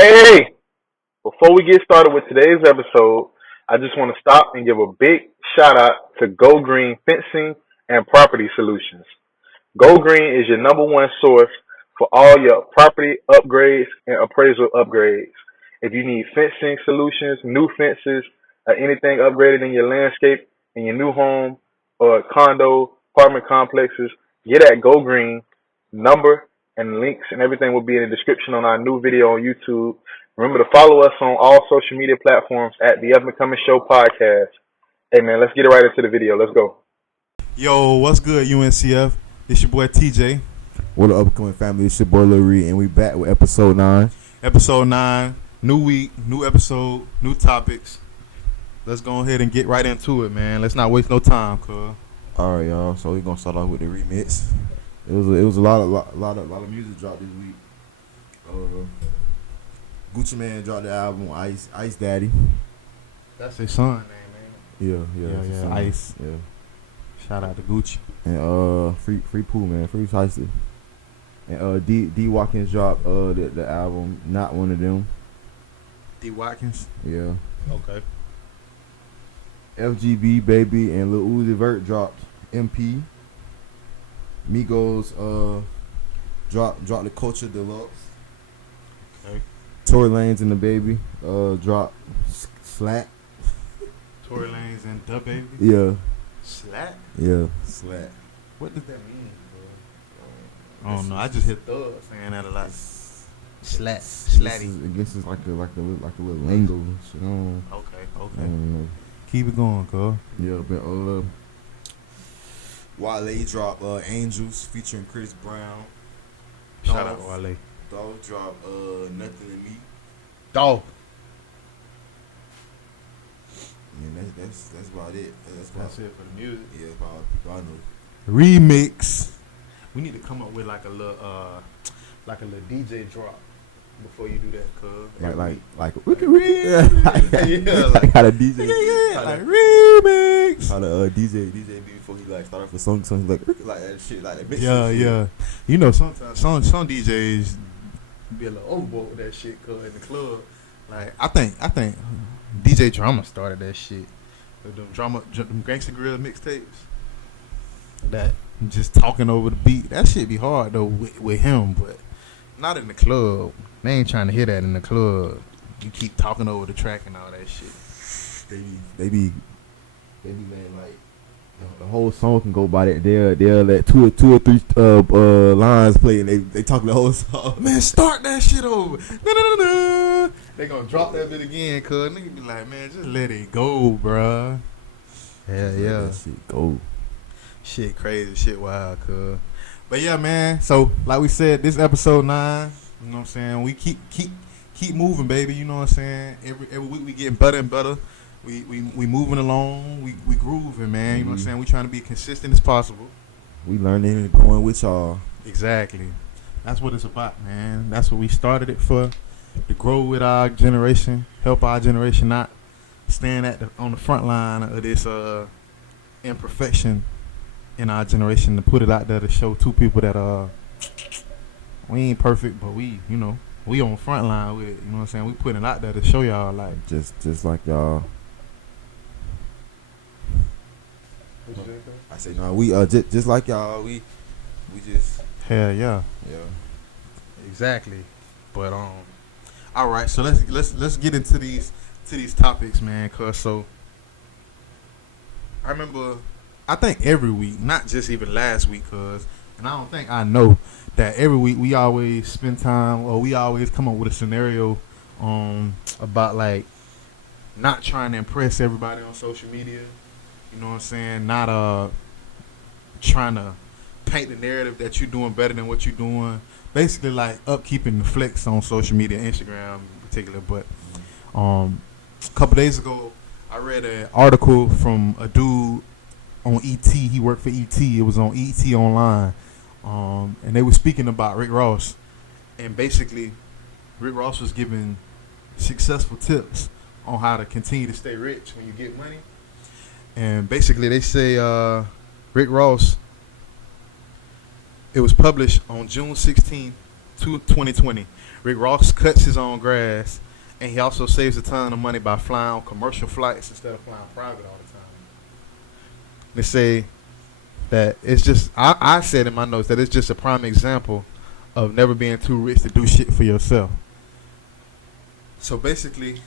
Hey, before we get started with today's episode, I just want to stop and give a big shout out to Go Green Fencing and Property Solutions. Go Green is your number one source for all your property upgrades and appraisal upgrades. If you need fencing solutions, new fences, or anything upgraded in your landscape, in your new home or condo, apartment complexes, get at Go Green. Number and links and everything will be in the description on our new video on YouTube. Remember to follow us on all social media platforms at the Up and Coming Show Podcast. Hey man, let's get right into the video. Let's go. Yo, what's good, UNCF? It's your boy TJ. What up, upcoming family? It's your boy Lil Reed, and we back with episode 9. Episode 9, new week, new episode, new topics. Let's go ahead and get right into it, man. Let's not waste no time, cuz. All right, y'all. So we're gonna start off with the remix. It was a lot of music dropped this week. Gucci Man dropped the album Ice Daddy. That's his son name, man. Yeah, Ice. Yeah. Shout out to Gucci. And Free Pooh, man, Free Shiesty. And D Watkins dropped the album Not One of Them. D Watkins. Yeah. Okay. FGB Baby and Lil Uzi Vert dropped MP. Migos dropped the Culture Deluxe. Okay. Tory Lanez and the Baby dropped Slack. Tory Lanez and Da Baby. Yeah. Slack? Yeah. Slack. What does that mean, bro? I don't know. I just hit thug saying that a lot. Slat. Slatty. I guess it's like a little lingo. So I don't know. Keep it going, cuz. Yeah, but Wale dropped Angels featuring Chris Brown. Shout out Wale. Dog dropped Nothing in Me. Dog. Yeah, that's about it. That's it for the music. Yeah, that's about all the people I know. Remix. We need to come up with like a little DJ drop before you do that, cuz. Like yeah, like how the DJ like remix. how the DJ be before he like start off a song he's like that shit like that mix Yeah. You know, sometimes some DJs be a little overboard with that shit, cuz in the club. Like I think DJ Drama started that shit. With them Gangsta Grill mixtapes. That just talking over the beat. That shit be hard though with him, but not in the club. They ain't trying to hear that in the club. You keep talking over the track and all that shit. they be man like the whole song can go by that they'll let two or three lines play and they talk the whole song. Man, start that shit over. Na-na-na-na. They gonna drop that bit again, cuz nigga be like, man, just let it go, bruh. Yeah. That shit go. Shit crazy, shit wild, cuz. But yeah, man. So like we said, this episode 9. You know what I'm saying? We keep moving, baby. You know what I'm saying? Every week we getting better and better. We moving along. We grooving, man. You know what I'm saying? We trying to be consistent as possible. We learning and growing with y'all. Exactly. That's what it's about, man. That's what we started it for. To grow with our generation, help our generation not stand on the front line of this imperfection in our generation, to put it out there to show two people that we ain't perfect, but we on the front line with it. You know what I'm saying? We putting it out there to show y'all, like Just like y'all. I say no, we just like y'all. We just hell yeah, exactly. But all right. So let's get into these topics, man. Cause so I think every week, not just even last week, and I know that every week we always spend time, or we always come up with a scenario about like not trying to impress everybody on social media. You know what I'm saying? Not trying to paint the narrative that you're doing better than what you're doing. Basically like upkeeping the flex on social media, Instagram in particular. But a couple days ago I read an article from a dude on ET. He worked for ET. It was on ET Online. And they were speaking about Rick Ross. And basically, Rick Ross was giving successful tips on how to continue to stay rich when you get money. And basically, they say Rick Ross, it was published on June 16, 2020. Rick Ross cuts his own grass, and he also saves a ton of money by flying on commercial flights instead of flying private all the time. They say that it's just, I said in my notes that it's just a prime example of never being too rich to do shit for yourself. So basically,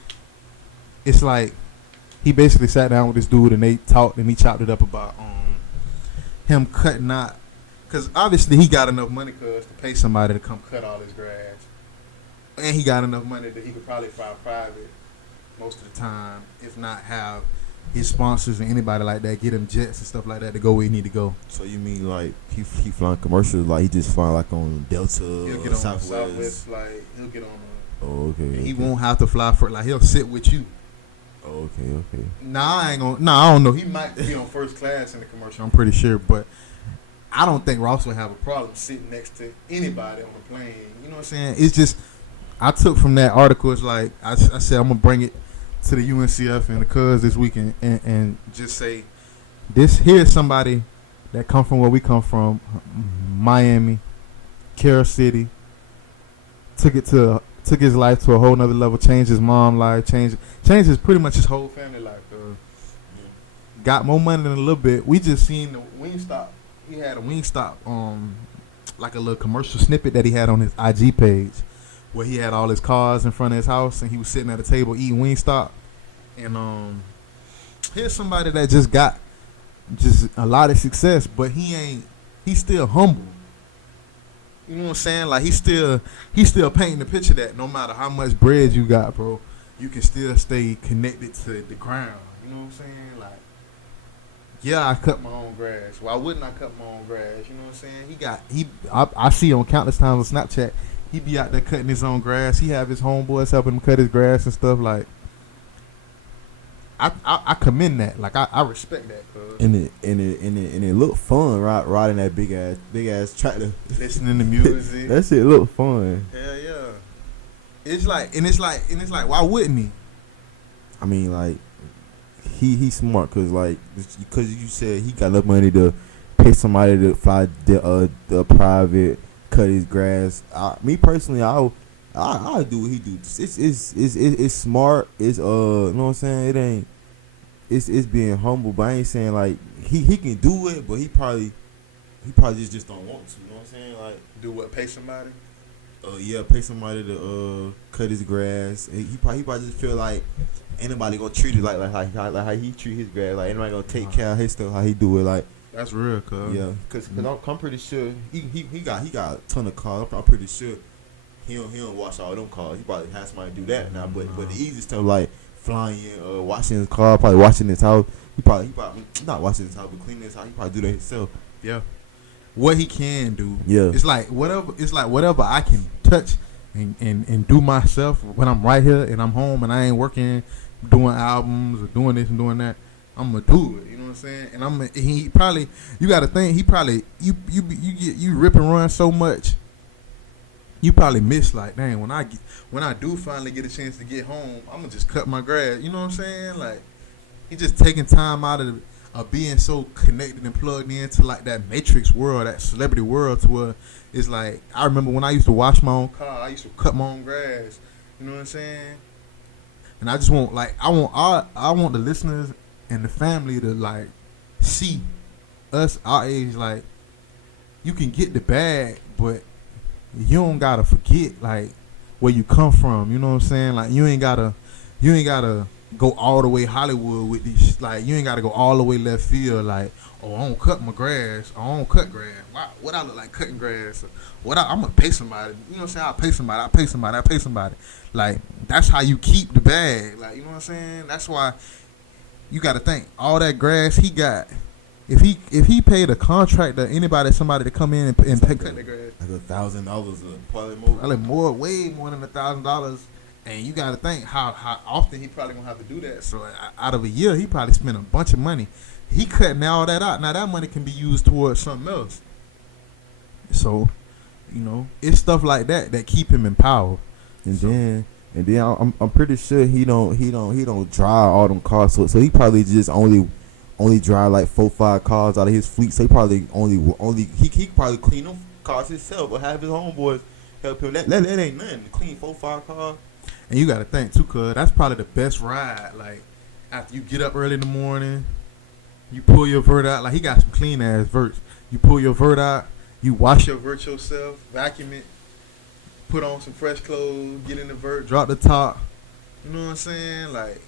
it's like he basically sat down with this dude and they talked and he chopped it up about him cutting out, because obviously he got enough money to pay somebody to come cut all his grass, and he got enough money that he could probably fly private most of the time, if not have his sponsors and anybody like that get him jets and stuff like that to go where he need to go. So you mean like he flying commercials, like he just flying like on Delta He'll get or on Southwest? like he'll get on Oh, okay. and he okay. won't have to fly for, like he'll sit with you. Oh, okay. I don't know. He might be on first class in the commercial, I'm pretty sure, but I don't think Ross would have a problem sitting next to anybody on the plane. You know what I'm saying? It's just, I took from that article, it's like, I said I'm going to bring it to the UNCF and the Cubs this weekend and just say, here's somebody that come from where we come from, Miami, Carroll City, took his life to a whole nother level, changed his mom's life, changed his pretty much his whole family life. Got more money than a little bit. We just seen the Wingstop. He had a Wingstop, like a little commercial snippet that he had on his IG page, where he had all his cars in front of his house and he was sitting at a table eating Wingstop. And here's somebody that just got just a lot of success, but he's still humble. You know what I'm saying? Like he's still painting the picture that no matter how much bread you got, bro, you can still stay connected to the ground. You know what I'm saying? Like, yeah, I cut my own grass. Why wouldn't I cut my own grass? You know what I'm saying? I see on countless times on Snapchat, he be out there cutting his own grass. He have his homeboys helping him cut his grass and stuff. Like, I commend that. Like, I respect that. And it looked fun, riding that big ass tractor, listening to music. That shit look fun. Hell yeah. It's like, why wouldn't he? I mean, like, he's smart because you said he got enough money to pay somebody to fly the private, cut his grass. Me personally, I'll do what he do. It's smart. It's you know what I'm saying? It ain't. It's being humble, but I ain't saying like he can do it, but he probably just don't want to. You know what I'm saying? Like, do what? Pay somebody? Yeah, pay somebody to cut his grass. He probably just feel like anybody gonna treat it like how he treat his grass. Like anybody gonna take care of his stuff how he do it. Like, that's real, cuz. Yeah, cause I'm pretty sure he got a ton of cars. I'm pretty sure he don't wash all them cars. He probably has somebody do that now. But the easiest stuff like flying, washing his car, probably washing his house. He probably not washing his house, but cleaning his house. He probably do that himself. Yeah. What he can do. Yeah. It's like whatever I can touch and do myself when I'm right here and I'm home and I ain't working, doing albums or doing this and doing that. I'm gonna do it. You know what I'm saying? And he probably, you gotta think, he probably you rip and run so much. You probably miss, like, dang, when I do finally get a chance to get home, I'm gonna just cut my grass. You know what I'm saying? Like, he just taking time out of being so connected and plugged into like that Matrix world, that celebrity world, to where it's like, I remember when I used to wash my own car, I used to cut my own grass. You know what I'm saying? And I just want, like, I want the listeners and the family to like see us our age, like, you can get the bag, but you don't gotta forget like where you come from. You know what I'm saying? Like, you ain't gotta go all the way Hollywood with this. Like, you ain't gotta go all the way left field. Like, oh, I don't cut my grass. I don't cut grass. What I look like cutting grass? I'm gonna pay somebody. You know what I'm saying? I pay somebody. Like, that's how you keep the bag. Like, you know what I'm saying? That's why you gotta think all that grass he got. If he paid a contractor, somebody to come in and cut the grass, like $1,000, probably more. Way more than $1,000. And you got to think how often he probably gonna have to do that. So out of a year, he probably spent a bunch of money. He cutting all that out. Now that money can be used towards something else. So, you know, it's stuff like that keep him in power. And then I'm pretty sure he don't drive all them cars. So he probably just only drive like 4-5 cars out of his fleet. So he probably he probably clean them cars himself, or have his homeboys help him. That ain't nothing. Clean 4-5 car. And you got to think too, cuz that's probably the best ride. Like after you get up early in the morning, you pull your vert out. Like he got some clean ass verts. You pull your vert out, you wash your vert yourself, vacuum it, put on some fresh clothes, get in the vert, drop the top. You know what I'm saying? Like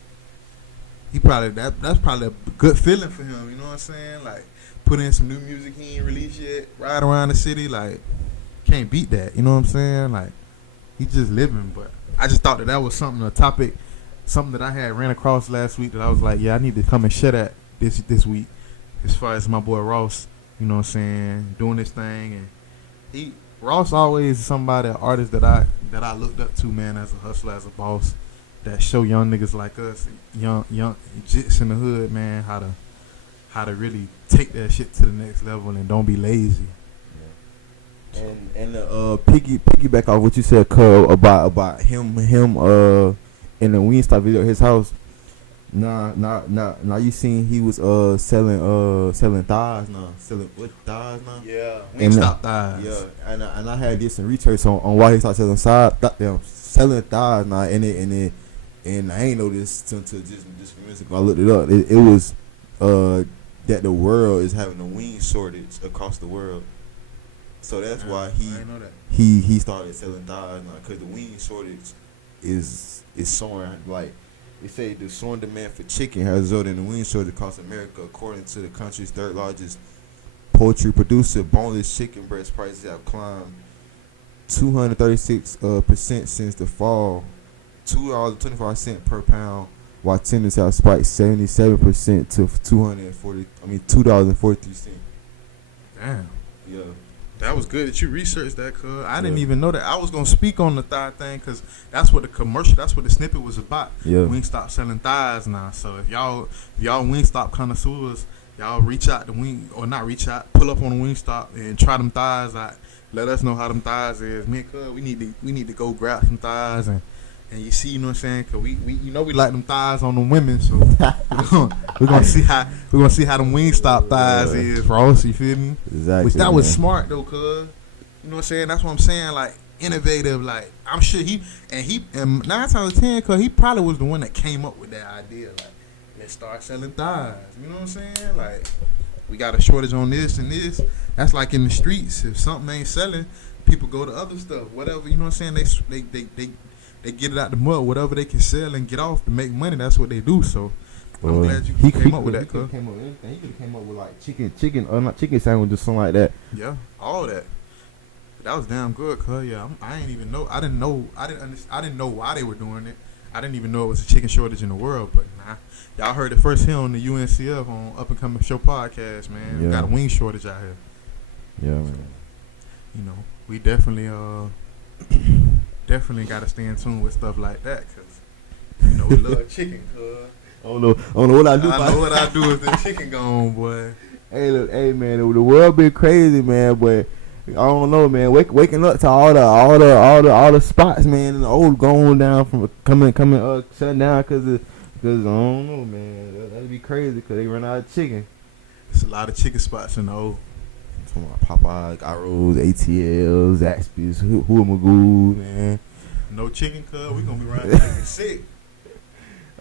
he probably that's probably a good feeling for him. You know what I'm saying? Like put in some new music he ain't released yet, ride around the city. Like can't beat that. You know what I'm saying? Like he just living. But I just thought that was something, a topic, something that I had ran across last week that I was like, yeah, I need to come and share that this week. As far as my boy Ross, you know what I'm saying, doing this thing, and Ross always somebody, an artist that I looked up to, man, as a hustler, as a boss, that show young niggas like us, young jits in the hood, man, how to really take that shit to the next level and don't be lazy. And piggyback off what you said, Cub, about him in the Wingstop video at his house. Now you seen he was selling thighs now. Selling what thighs now? Yeah, Wingstop thighs. Yeah, and I had did some research on why he started selling thighs now, and I ain't know this until just a few minutes ago. I looked it up. It was that the world is having a wing shortage across the world. So that's why he started selling thighs now, because the wing shortage is soaring. Like they say, the soaring demand for chicken has resulted in the wing shortage across America. According to the country's third largest poultry producer, boneless chicken breast prices have climbed 236% since the fall, $2.25 per pound, while tenders have spiked 77% to $2.43. Damn. Yeah. That was good that you researched that, cuz. I didn't even know that. I was going to speak on the thigh thing because that's what the snippet was about. Yeah. Wingstop selling thighs now. So if y'all Wingstop connoisseurs, y'all reach out to pull up on the Wingstop and try them thighs out. Let us know how them thighs is. Me and cuz, we need to go grab some thighs and you see, you know what I'm saying? Cause we like them thighs on the women, so we're gonna see how them Wingstop thighs is, Ross. You feel me? Exactly. Which that was smart though, cuz you know what I'm saying. That's what I'm saying. Like innovative. Like I'm sure he 9 times out of 10, cuz he probably was the one that came up with that idea. Like let's start selling thighs. You know what I'm saying? Like we got a shortage on this and this. That's like in the streets. If something ain't selling, people go to other stuff. Whatever. You know what I'm saying? They get it out the mud, whatever they can sell and get off to make money. That's what they do. So I'm glad you came up with that. He could have came up with like chicken sandwich or something like that. Yeah, all that. But that was damn good, cuz. Yeah, I ain't even know. I didn't know why they were doing it. I didn't even know it was a chicken shortage in the world. But nah, y'all heard it first here on the UNCF on Up and Coming Show podcast, man. Yeah. We got a wing shortage out here. Yeah, man. You know, we definitely got to stay in tune with stuff like that, cause you know we love chicken, cuz. I don't know what I do. I know what I do if the chicken gone, boy. Hey, look, man, the world been crazy, man, but I don't know, man. Waking up to all the spots, man, and the old going down from coming shutting down because I don't know, man. That'd be crazy because they run out of chicken. It's a lot of chicken spots in the old. Popeye, Gyros, ATLs, Zaxby's, Magoo, man. No chicken, cuz. We gonna be running chicken sick.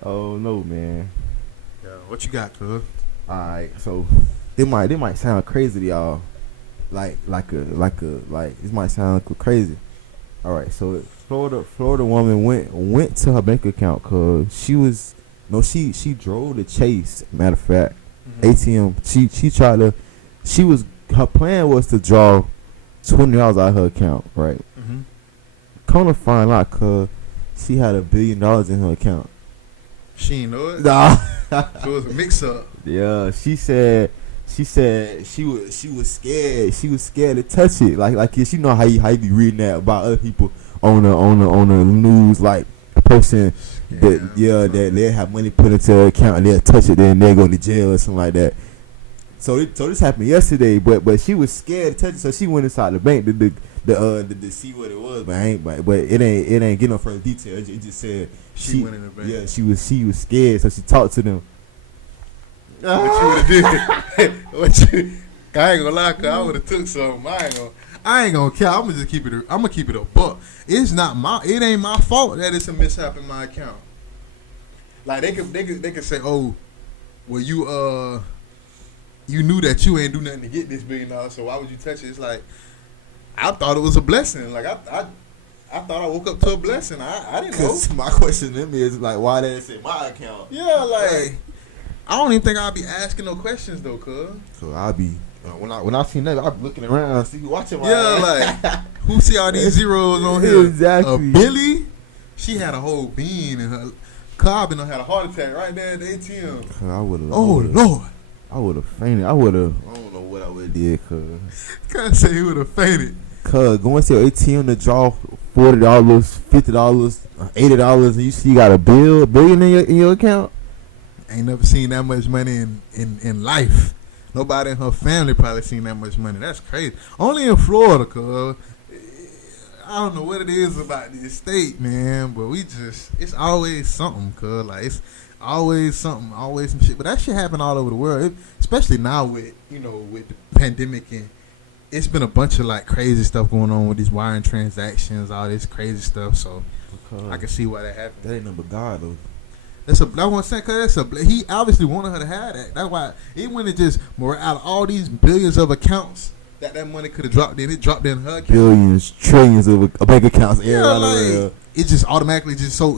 Oh no, man. Yeah, what you got, cuz? Alright, so they might sound crazy to y'all. Like this might sound crazy. Alright, so Florida woman went to her bank account cause she drove to Chase, matter of fact. ATM. Her plan was to draw $20 out of her account, right? Mm-hmm. Come to find out, cause she had $1 billion in her account. She ain't know it. Nah. So it was a mix up. Yeah, she said she was scared. She was scared to touch it. Like she know how you be reading that about other people on the news, like a person that they have money put into their account and they'll touch it, then they'll go to jail or something like that. So this happened yesterday, but she was scared to touch it, so she went inside the bank to see what it was, but it ain't get no further detail. It just said she went in the bank. Yeah, she was scared, so she talked to them. What you would have did? I ain't gonna lie, cause I would have took something. I ain't gonna care. I'm gonna just keep it. I'm gonna keep it a buck. It's not my. It ain't my fault that it's a mishap in my account. Like they could say, oh, well you knew that you ain't do nothing to get this $1 billion, so why would you touch it? It's like I thought it was a blessing. Like I thought I woke up to a blessing. I didn't know. My question to them is like, why did it say my account? Yeah, like I don't even think I'll be asking no questions though, cuz. So I'll be when I seen that, I'm looking around, see watching my like who see all these zeros on here? Exactly. Billy, she had a whole bean in her. Cobbin had a heart attack right there at the ATM. I would have. Oh Lord. I would have fainted. I don't know what I would have did, cuz. Can't say he would have fainted. Cuz going to your ATM to draw $40, $50, $80, and you see you got a billion in your account. Ain't never seen that much money in life. Nobody in her family probably seen that much money. That's crazy. Only in Florida, cuz. I don't know what it is about this state, man, but it's always something, cuz. Like, it's always something, always some shit. But that shit happen all over the world, especially now with the pandemic, and it's been a bunch of like crazy stuff going on with these wiring transactions, all this crazy stuff. So I can see why that happened. That ain't nothing but God though. That's what I'm saying, cause he obviously wanted her to have that. That's why it went to just more out of all these billions of accounts that money could have dropped in. It dropped in her account. Billions, trillions of bank accounts. Yeah, like it just automatically just so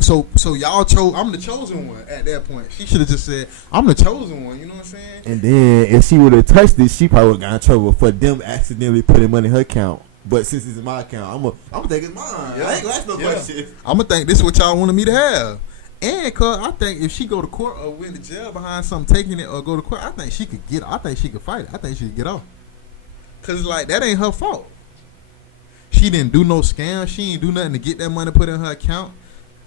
y'all chose. I'm the chosen one at that point. She should have just said, "I'm the chosen one." You know what I'm saying? And then if she would have touched it, she probably would have got in trouble for them accidentally putting money in her account. But since it's in my account, I'm gonna think it's mine. Yeah. I ain't gonna ask no questions. I'm gonna think this is what y'all wanted me to have. And cause I think if she go to court or went to jail behind something, taking it or go to court, I think she could get. I think she could fight it. I think she could get off. Cause like that ain't her fault. She didn't do no scam. She ain't do nothing to get that money put in her account.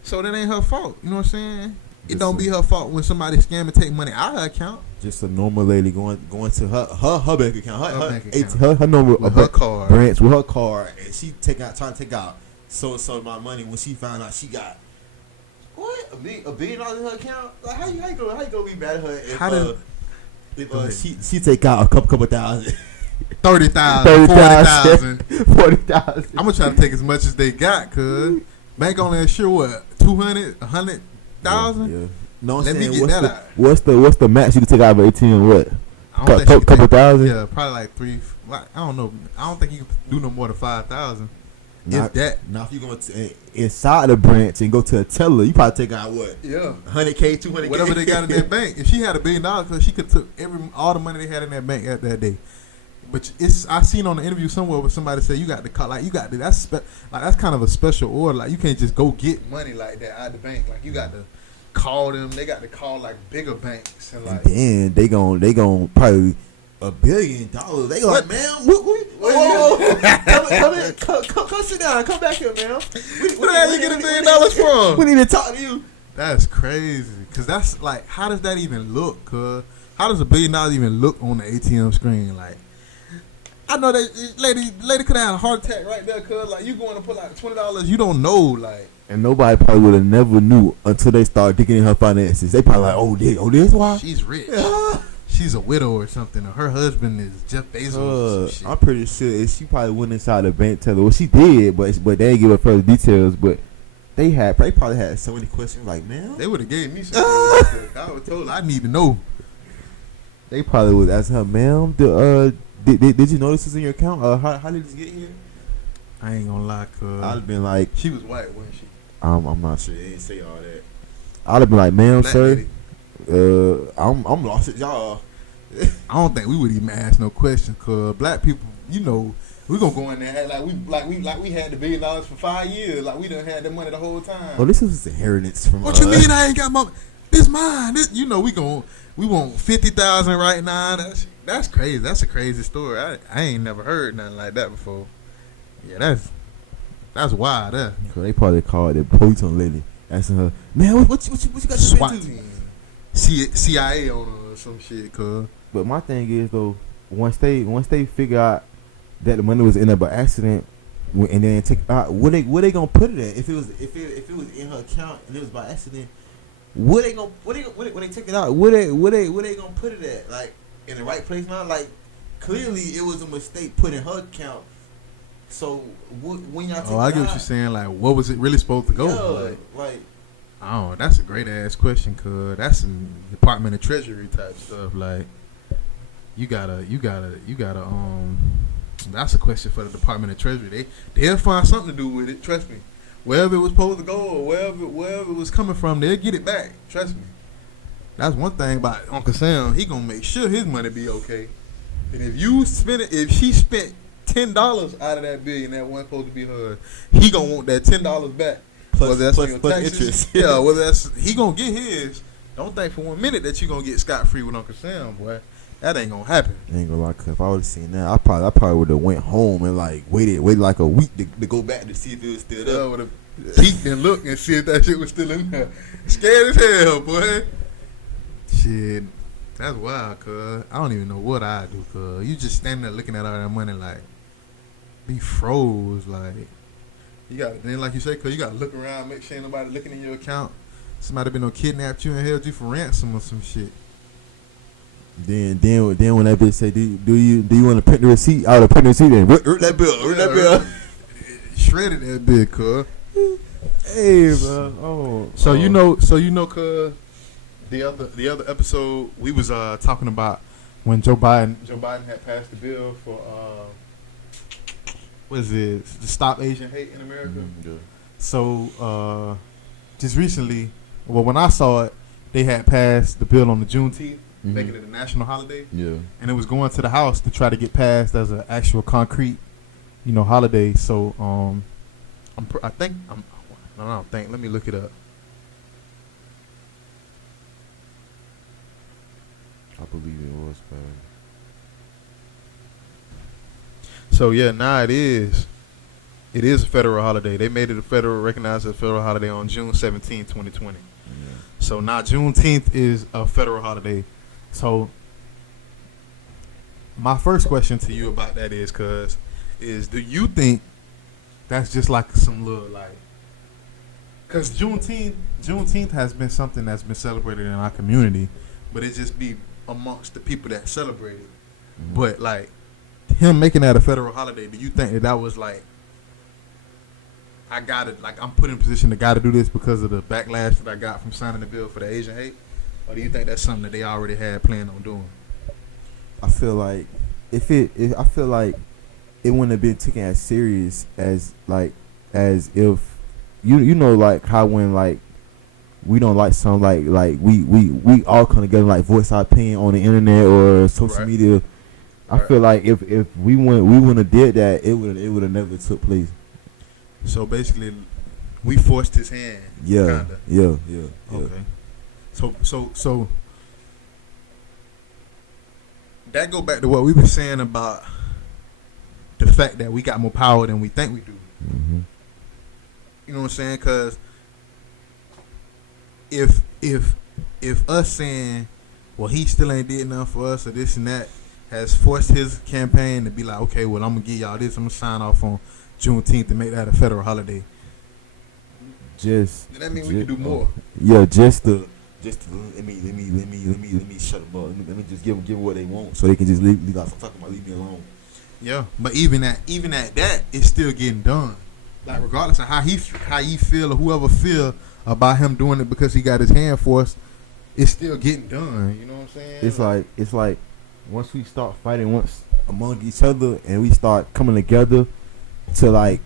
So that ain't her fault. You know what I'm saying? It don't be her fault when somebody scam and take money out of her account. Just a normal lady going to her bank account, her bank account. her normal with her card, branch with her card, and she trying to take out so of my money when she found out she got $1 billion in her account. Like how you gonna be mad at her if she take out a couple thousand. 30,000, 40,000. 40,000. I'm gonna try to take as much as they got, cuz bank only insure what 200, 100,000. Yeah. No, let me get that out. What's the max you can take out of ATM? What? Couple thousand? Yeah, probably like three. Like, I don't know. I don't think you can do no more than 5,000. If that. Now, if you go inside the branch and go to a teller, you probably take out what? Yeah, 100K, 200K, whatever they got in their bank. If she had $1 billion, cause she could took all the money they had in their bank at that day. But I seen on the interview somewhere where somebody said you got to call, like you got to, that's kind of a special order. Like you can't just go get money like that out of the bank. Like you got to call them. They got to call like bigger banks and like. And then they gon' probably $1 billion. They like, man, come sit down, come back here, man. Where the hell you get $1 billion from? We need to talk to you. That's crazy. Cause that's like, how does that even look? Cause how does $1 billion even look on the ATM screen? Like. I know that lady could have had a heart attack right there, cuz like you going to put like $20, you don't know, like. And nobody probably would have never knew until they start digging in her finances. They probably like, oh, this why? She's rich. She's a widow or something. Or her husband is Jeff Bezos or some shit. I'm pretty sure she probably went inside the bank teller. Well, she did, but they didn't give her further details. But they probably had so many questions. Like, man, they would have gave me something. I was told I need to know. They probably was asking her, ma'am, Did you notice this in your account? How did this get here? I ain't gonna lie, cuz I'd have been like, she was white, wasn't she? I'm not sure. They didn't say all that. I'd have been like, ma'am, sir, I'm lost at y'all. I don't think we would even ask no questions, cuz black people, you know, we gonna go in there and act like we had the $1 billion for 5 years, like we done had the money the whole time. Oh, this is inheritance from. What you mean I ain't got my? This mine. This, you know, we want 50,000 right now. That's crazy. That's a crazy story. I ain't never heard nothing like that before. Yeah, that's wild. So they probably called the police on lady, asking her, man, what you got to SWAT do? team, CIA on her or some shit, cuz. But my thing is though, once they figure out that the money was in there by accident, and then take out, where they gonna put it at? If it was in her account and it was by accident, where they take it out? Where they gonna put it at? Like in the right place now? Like clearly it was a mistake putting her account So when y'all take Oh, I get what you're saying. Like, what was it really supposed to go? Yeah, like oh, that's a great ass question, cause that's some Department of Treasury type stuff. Like, you gotta. That's a question for the Department of Treasury. They'll find something to do with it. Trust me. Wherever it was supposed to go or wherever it was coming from, they'll get it back. Trust me. That's one thing about Uncle Sam. He gonna make sure his money be okay. And if she spent $10 out of that billion that wasn't supposed to be hers, he gonna want that $10 back. plus, whether that's plus, on your plus taxes, interest. yeah. Whether that's he gonna get his. Don't think for 1 minute that you gonna get scot free with Uncle Sam, boy. That ain't gonna happen. I ain't gonna lie, 'cause if I would've seen that, I probably would've went home and like waited like a week to go back to see if it was still there. I would have peeked and looked and see if that shit was still in there. Scared as hell, boy. Shit, that's wild, cuz. I don't even know what I do, cuz. You just standing there looking at all that money like, be froze, like. You got, then like you say, cuz you got to look around, make sure ain't nobody looking in your account. Somebody been kidnapped you and held you for ransom or some shit. Then when that bitch say, do you want to print the receipt? I would have print the receipt and rip that bill. Shredded that bit, cuz. Hey, bro. Oh. So you know, cuz the other episode we was talking about when Joe Biden had passed the bill for what is it? To stop Asian hate in America. Mm-hmm, yeah. So just recently, well, when I saw it, they had passed the bill on the Juneteenth, making it a national holiday. Yeah. And it was going to the House to try to get passed as an actual concrete, holiday. So let me look it up. I believe it was, man. So yeah, now it is a federal holiday. They made it recognized as a federal holiday on June 17, 2020. Yeah. So now Juneteenth is a federal holiday. So my first question to you about that is, do you think that's just like some little like, cause Juneteenth has been something that's been celebrated in our community, but it just be amongst the people that celebrate it. Mm-hmm. But like him making that a federal holiday, do you think that was like, I'm put in a position to gotta do this because of the backlash that I got from signing the bill for the Asian hate? Or do you think that's something that they already had planned on doing? I feel like it wouldn't have been taken as serious as if you know like how when like we don't like something like we all come together like voice our opinion on the internet or social media. I feel like if we wouldn't have did that, it would have never took place. So basically, we forced his hand. Yeah, kinda. yeah. Okay. So that go back to what we were saying about the fact that we got more power than we think we do. Mm-hmm. You know what I'm saying? Because if us saying, well, he still ain't did nothing for us or this and that, has forced his campaign to be like, okay, well, I'm gonna give y'all this. I'm gonna sign off on Juneteenth to make that a federal holiday. Then that means we can do more. Yeah, just to let me shut them up. Let me just give them what they want, so they can just leave me alone. Yeah, but even at that, it's still getting done. Like regardless of how you feel or whoever feel about him doing it because he got his hand forced, it's still getting done. You know what I'm saying? It's like once we start fighting among each other and we start coming together to like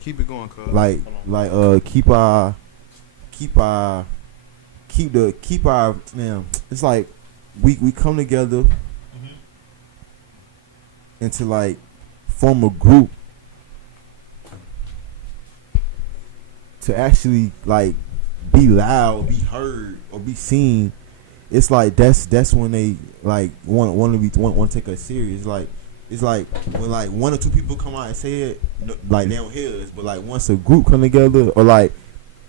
keep it going, cuz. Keep our man. It's like we come together and to like form a group to actually like be loud, be heard, or be seen. It's like that's when they like want to take us serious. It's like when like one or two people come out and say it, like they don't hear us. But like once a group come together, or like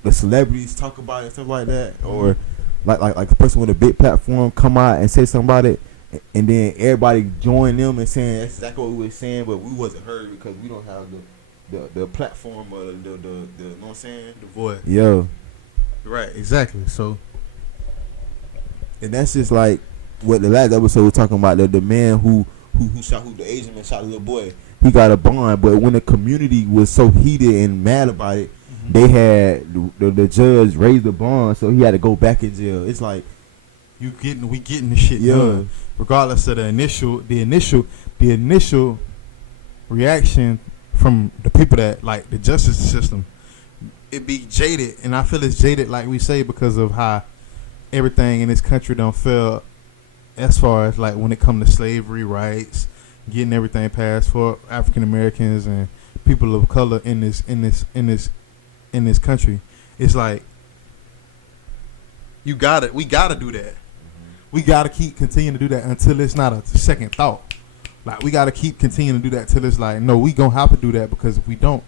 the celebrities talk about it and stuff like that, or like the person with a big platform come out and say something about it, and then everybody join them and saying that's exactly what we were saying, but we wasn't heard because we don't have the platform or the you know what I'm saying, the voice. Yeah. Right. Exactly. So. And that's just like what the last episode was talking about, the man who who the Asian man shot the little boy. He got a bond, but when the community was so heated and mad about it, they had the judge raise the bond, so he had to go back in jail. It's like we getting the shit done, regardless of the initial reaction from the people that like the justice system. It be jaded, and I feel it's jaded, like we say, because of how everything in this country don't feel as far as like when it comes to slavery rights, getting everything passed for African Americans and people of color in this country. It's like we gotta do that. We gotta keep continuing to do that until it's not a second thought. Like we gotta keep continuing to do that till it's like, no, we gonna have to do that, because if we don't,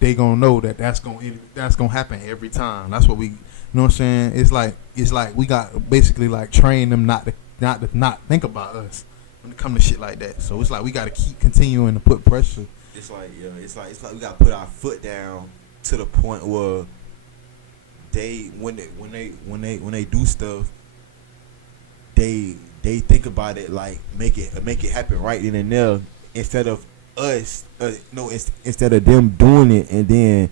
they gonna know that's gonna happen every time. That's what we, you know what I'm saying? It's like we got basically like train them not to think about us when it come to shit like that. So it's like we gotta keep continuing to put pressure. It's like we gotta put our foot down to the point where when they do stuff, they think about it, like make it happen right then and there, instead of us instead of them doing it and then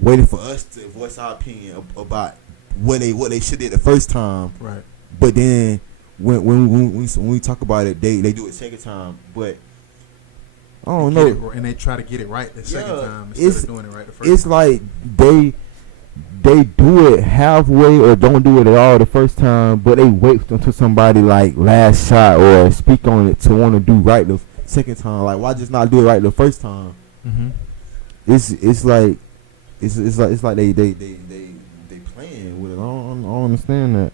waiting for us to voice our opinion about what they should did the first time. Right. But then when we talk about it, they do it second time. But I don't know. And they try to get it right the second time instead of doing it right the first it's time. Like they do it halfway or don't do it at all the first time, but they wait until somebody like last shot or speak on it to want to do right the second time. Like, why just not do it right the first time? Mm-hmm. It's like they playing with it. I don't understand that.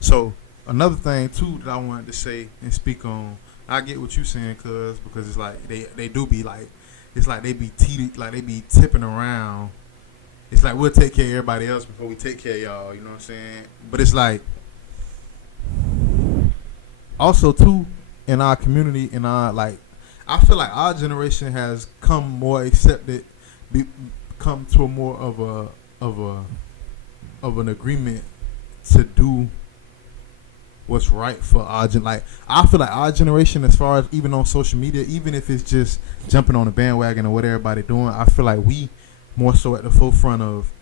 So another thing too that I wanted to say and speak on, I get what you saying, because it's like they do be like, it's like they be tipping around. It's like we'll take care of everybody else before we take care of y'all. You know what I'm saying? But it's like also too in our community, in our like, I feel like our generation has come more accepted, come to a more of an agreement to do what's right for our like, I feel like our generation, as far as even on social media, even if it's just jumping on the bandwagon or what everybody doing, I feel like we more so at the forefront of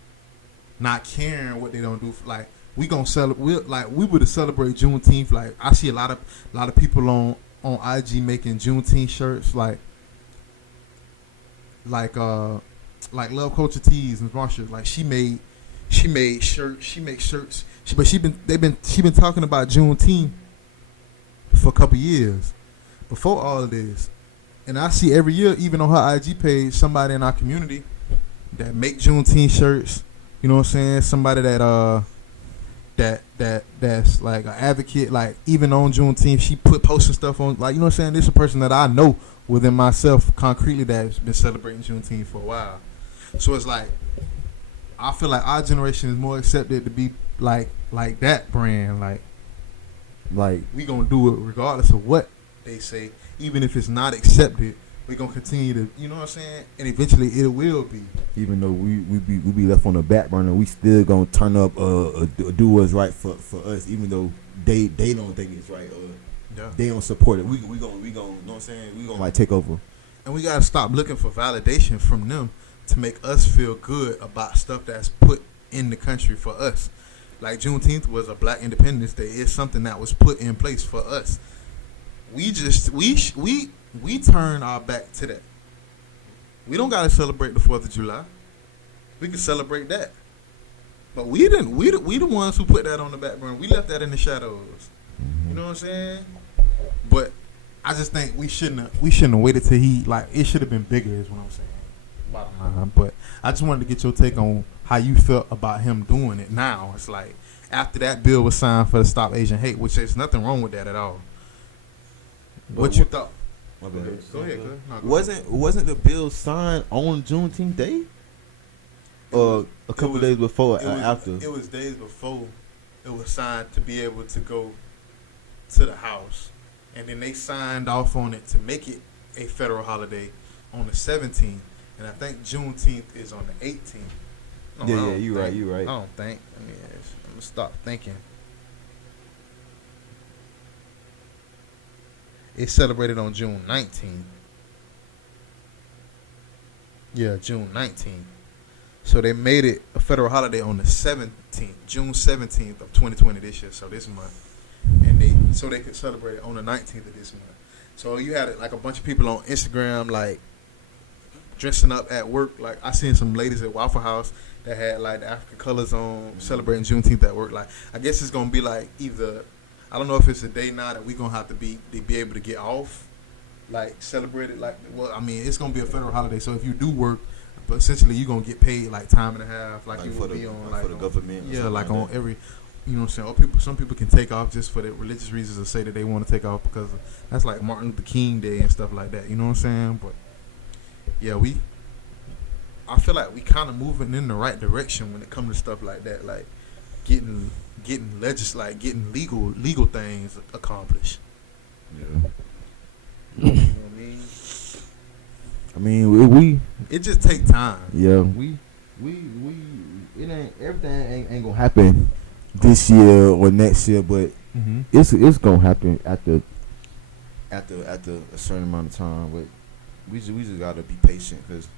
not caring what they don't do. Like we gonna celebrate, we would celebrate Juneteenth. Like I see a lot of people on IG making Juneteenth shirts, like Love Culture Tees and Marsha. Like she made shirts. She makes shirts. But she been talking about Juneteenth for a couple years before all of this, and I see every year, even on her IG page, somebody in our community that make Juneteenth shirts. You know what I'm saying? Somebody that's like an advocate. Like even on Juneteenth, she posting stuff on. Like, you know what I'm saying? This is a person that I know within myself concretely that's been celebrating Juneteenth for a while. So it's like, I feel like our generation is more accepted to be like that brand. Like we gonna do it regardless of what they say, even if it's not accepted. We gonna continue to, you know what I'm saying, and eventually it will be. Even though we be left on the back burner, we still gonna turn up do what's right for us, even though they don't think it's right or they don't support it. We gonna you know what I'm saying, we gonna like take over. And we gotta stop looking for validation from them to make us feel good about stuff that's put in the country for us. Like Juneteenth was a Black Independence Day. It's something that was put in place for us. We turn our back to that. We don't gotta celebrate the 4th of July. We can celebrate that. But we the ones who put that on the back burner. We left that in the shadows. You know what I'm saying? But I just think we shouldn't have waited till it should have been bigger is what I'm saying. Bottom line. But I just wanted to get your take on how you felt about him doing it now. It's like after that bill was signed for the Stop Asian Hate, which there's nothing wrong with that at all. What you thought? My bad. Go ahead. No, wasn't the bill signed on Juneteenth Day? A couple days before or after? It was days before it was signed to be able to go to the House. And then they signed off on it to make it a federal holiday on the 17th. And I think Juneteenth is on the 18th. No, yeah, you're right. I don't think. I'm going to stop thinking. it's celebrated on June 19th. Yeah, June 19th. So they made it a federal holiday on the 17th, June 17th of 2020 this year, so this month. And they could celebrate it on the 19th of this month. So you had like a bunch of people on Instagram like dressing up at work. Like I seen some ladies at Waffle House that had like the African colors on, celebrating Juneteenth at work. Like I guess it's gonna be like either, I don't know if it's a day now that we gonna have to be able to get off, like celebrate it. Like, well, I mean it's gonna be a federal holiday, so if you do work, but essentially you're gonna get paid like time and a half, like you would be on like for the government. Yeah, like on every. You know what I'm saying? Or some people can take off just for the religious reasons, or say that they want to take off because that's like Martin Luther King Day and stuff like that. You know what I'm saying? But yeah, I feel like we kind of moving in the right direction when it comes to stuff like that, like getting getting legal things accomplished. Yeah. You know what I mean? We it just take time. Yeah, we it ain't everything ain't gonna happen this year or next year, but it's gonna happen after a certain amount of time. But we just gotta be patient because,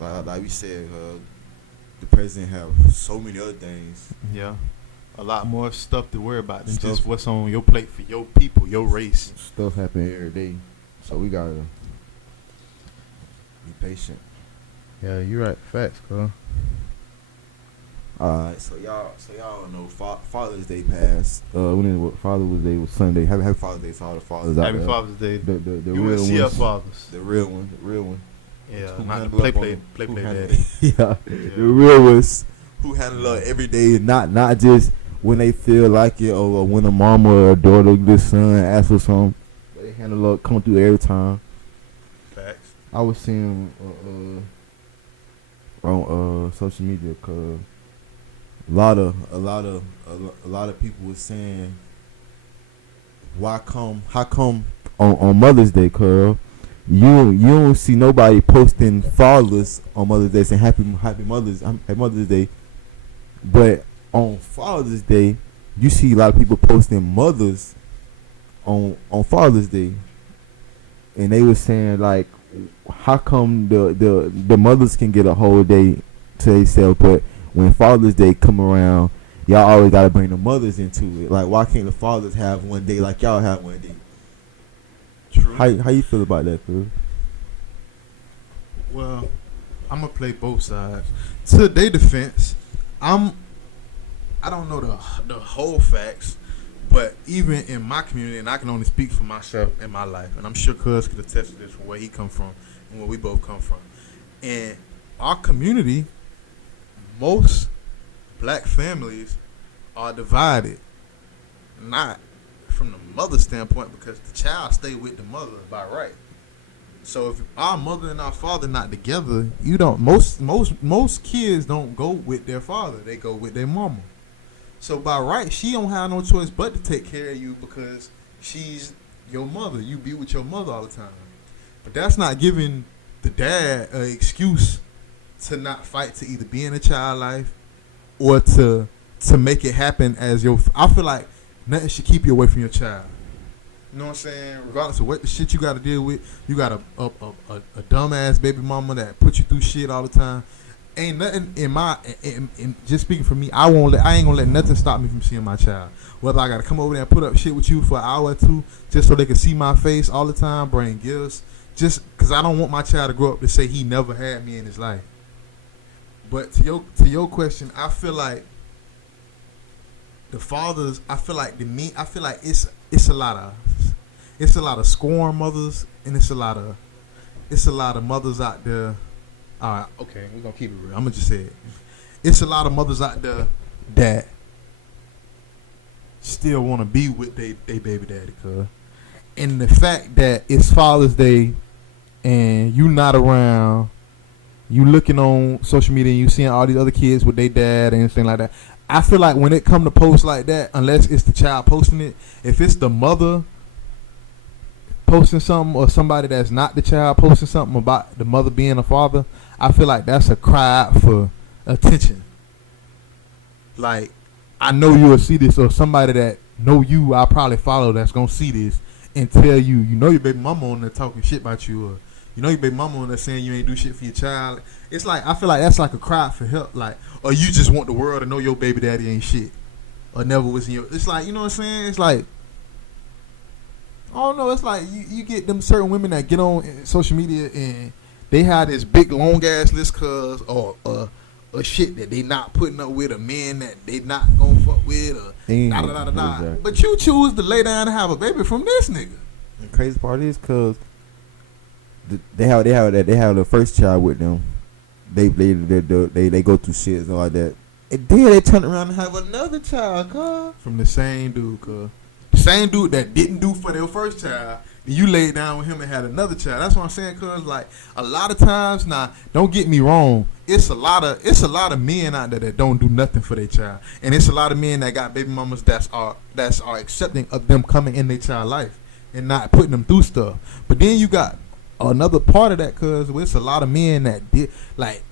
like we said, the president have so many other things. Yeah, a lot more stuff to worry about than just what's on your plate for your people, your race. Stuff happen every day, so we gotta be patient. Yeah, you're right. Facts, bro. Alright, so y'all know Father's Day passed. Father's Day was Sunday. Happy Father's Day to all the fathers out there. Happy Father's Day. The real ones. fathers. The real one. Yeah, not the play daddy. Yeah, the real ones who handle it every day, not just when they feel like it or when a mama or a daughter or the son asks for something. But they handle it, come through every time. Facts. I was seeing on social media cause a lot of people were saying how come on Mother's Day, cuz you don't see nobody posting fathers on Mother's Day saying happy Mother's Day, but on Father's Day you see a lot of people posting mothers on Father's Day, and they were saying like how come the mothers can get a whole day to themselves, but when Father's Day come around, y'all always gotta bring the mothers into it. Like, why can't the fathers have one day like y'all have one day? True. How you feel about that, Phil? Well, I'm gonna play both sides. To their defense, I don't know the whole facts, but even in my community, and I can only speak for myself in my life, and I'm sure Cuz could attest to this from where he come from and where we both come from. In our community, most black families are divided, not from the mother's standpoint, because the child stay with the mother by right. So if our mother and our father not together, you don't. Most kids don't go with their father; they go with their mama. So by right, she don't have no choice but to take care of you because she's your mother. You be with your mother all the time. But that's not giving the dad an excuse to not fight to either be in a child life or to make it happen as your. I feel like nothing should keep you away from your child. You know what I'm saying? Regardless of what the shit you got to deal with, you got a dumbass baby mama that put you through shit all the time. Ain't nothing in just speaking for me. I ain't gonna let nothing stop me from seeing my child. Whether I gotta come over there and put up shit with you for an hour or two just so they can see my face all the time, bring gifts, just because I don't want my child to grow up to say he never had me in his life. But to your question, I feel like the fathers. I feel like it's a lot of scorn mothers, and it's a lot of mothers out there. All right, okay, we're gonna keep it real. I'm gonna just say it. It's a lot of mothers out there that still want to be with they baby daddy, cuz. And the fact that it's Father's Day and you not around, you looking on social media and you seeing all these other kids with their dad and anything like that. I feel like when it come to posts like that, unless it's the child posting it, if it's the mother posting something or somebody that's not the child posting something about the mother being a father, I feel like that's a cry out for attention. Like, I know you'll see this, or somebody that know you, I'll probably follow that's gonna see this and tell you, you know your baby mama on there talking shit about you, or you know your baby mama on there saying you ain't do shit for your child. It's like, I feel like that's like a cry for help, like, or you just want the world to know your baby daddy ain't shit, or never was in your. It's like, you know what I'm saying? It's like, I don't know. It's like you get them certain women that get on social media and they have this big long ass list, cause or shit that they not putting up with, a man that they not gonna fuck with, or da da da da da. Exactly. But you choose to lay down and have a baby from this nigga. The crazy part is, cause they have the first child with them. They go through shit and all like that. And then they turn around and have another child, cuz. From the same dude, cuz. The same dude that didn't do for their first child, and you laid down with him and had another child. That's what I'm saying, cuz, like, a lot of times, now, don't get me wrong, it's a lot of men out there that don't do nothing for their child. And it's a lot of men that got baby mamas that are accepting of them coming in their child life and not putting them through stuff. But then you got another part of that, cuz, it's a lot of men that did, like,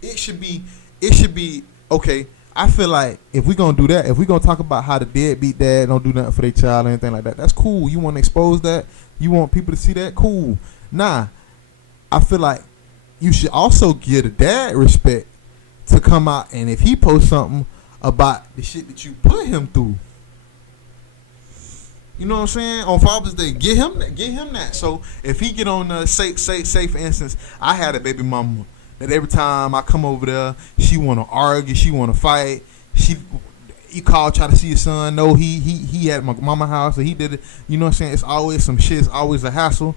it should be okay. I feel like if we gonna do that, if we gonna talk about how the deadbeat dad don't do nothing for their child or anything like that, that's cool. You want to expose that? You want people to see that? Cool. Nah, I feel like you should also give the dad respect to come out, and if he posts something about the shit that you put him through, you know what I'm saying, on Father's Day, get him that. So if he get on the say for instance, I had a baby mama that every time I come over there, she want to argue, she want to fight. You call, try to see your son. No, he at my mama house, or he did it. You know what I'm saying? It's always some shit. It's always a hassle.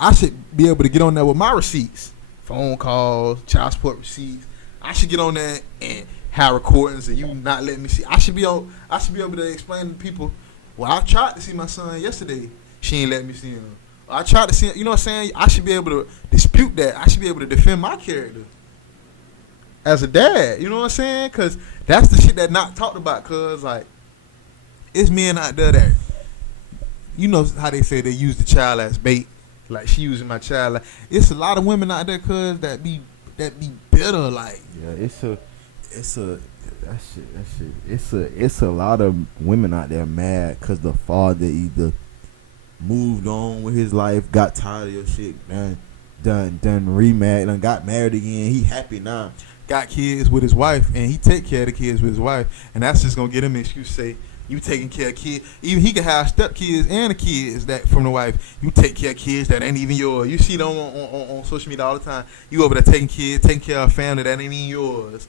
I should be able to get on there with my receipts, phone calls, child support receipts. I should get on there and have recordings, and you not letting me see. I should be able to explain to people. Well, I tried to see my son yesterday. She ain't let me see him. I tried to see, you know what I'm saying? I should be able to dispute that. I should be able to defend my character as a dad. You know what I'm saying? Because that's the shit that not talked about. Because, like, it's men out there that, you know how they say they use the child as bait. Like, she using my child. Like, it's a lot of women out there, cuz, that be bitter. Like, yeah, it's a lot of women out there mad because the father either moved on with his life, got tired of your shit, done remarried, and got married again. He happy now, got kids with his wife, and he take care of the kids with his wife, and that's just gonna get him an excuse to say you taking care of kids. Even he can have step kids and the kids that from the wife. You take care of kids that ain't even yours. You see them on social media all the time. You over there taking care of a family that ain't even yours.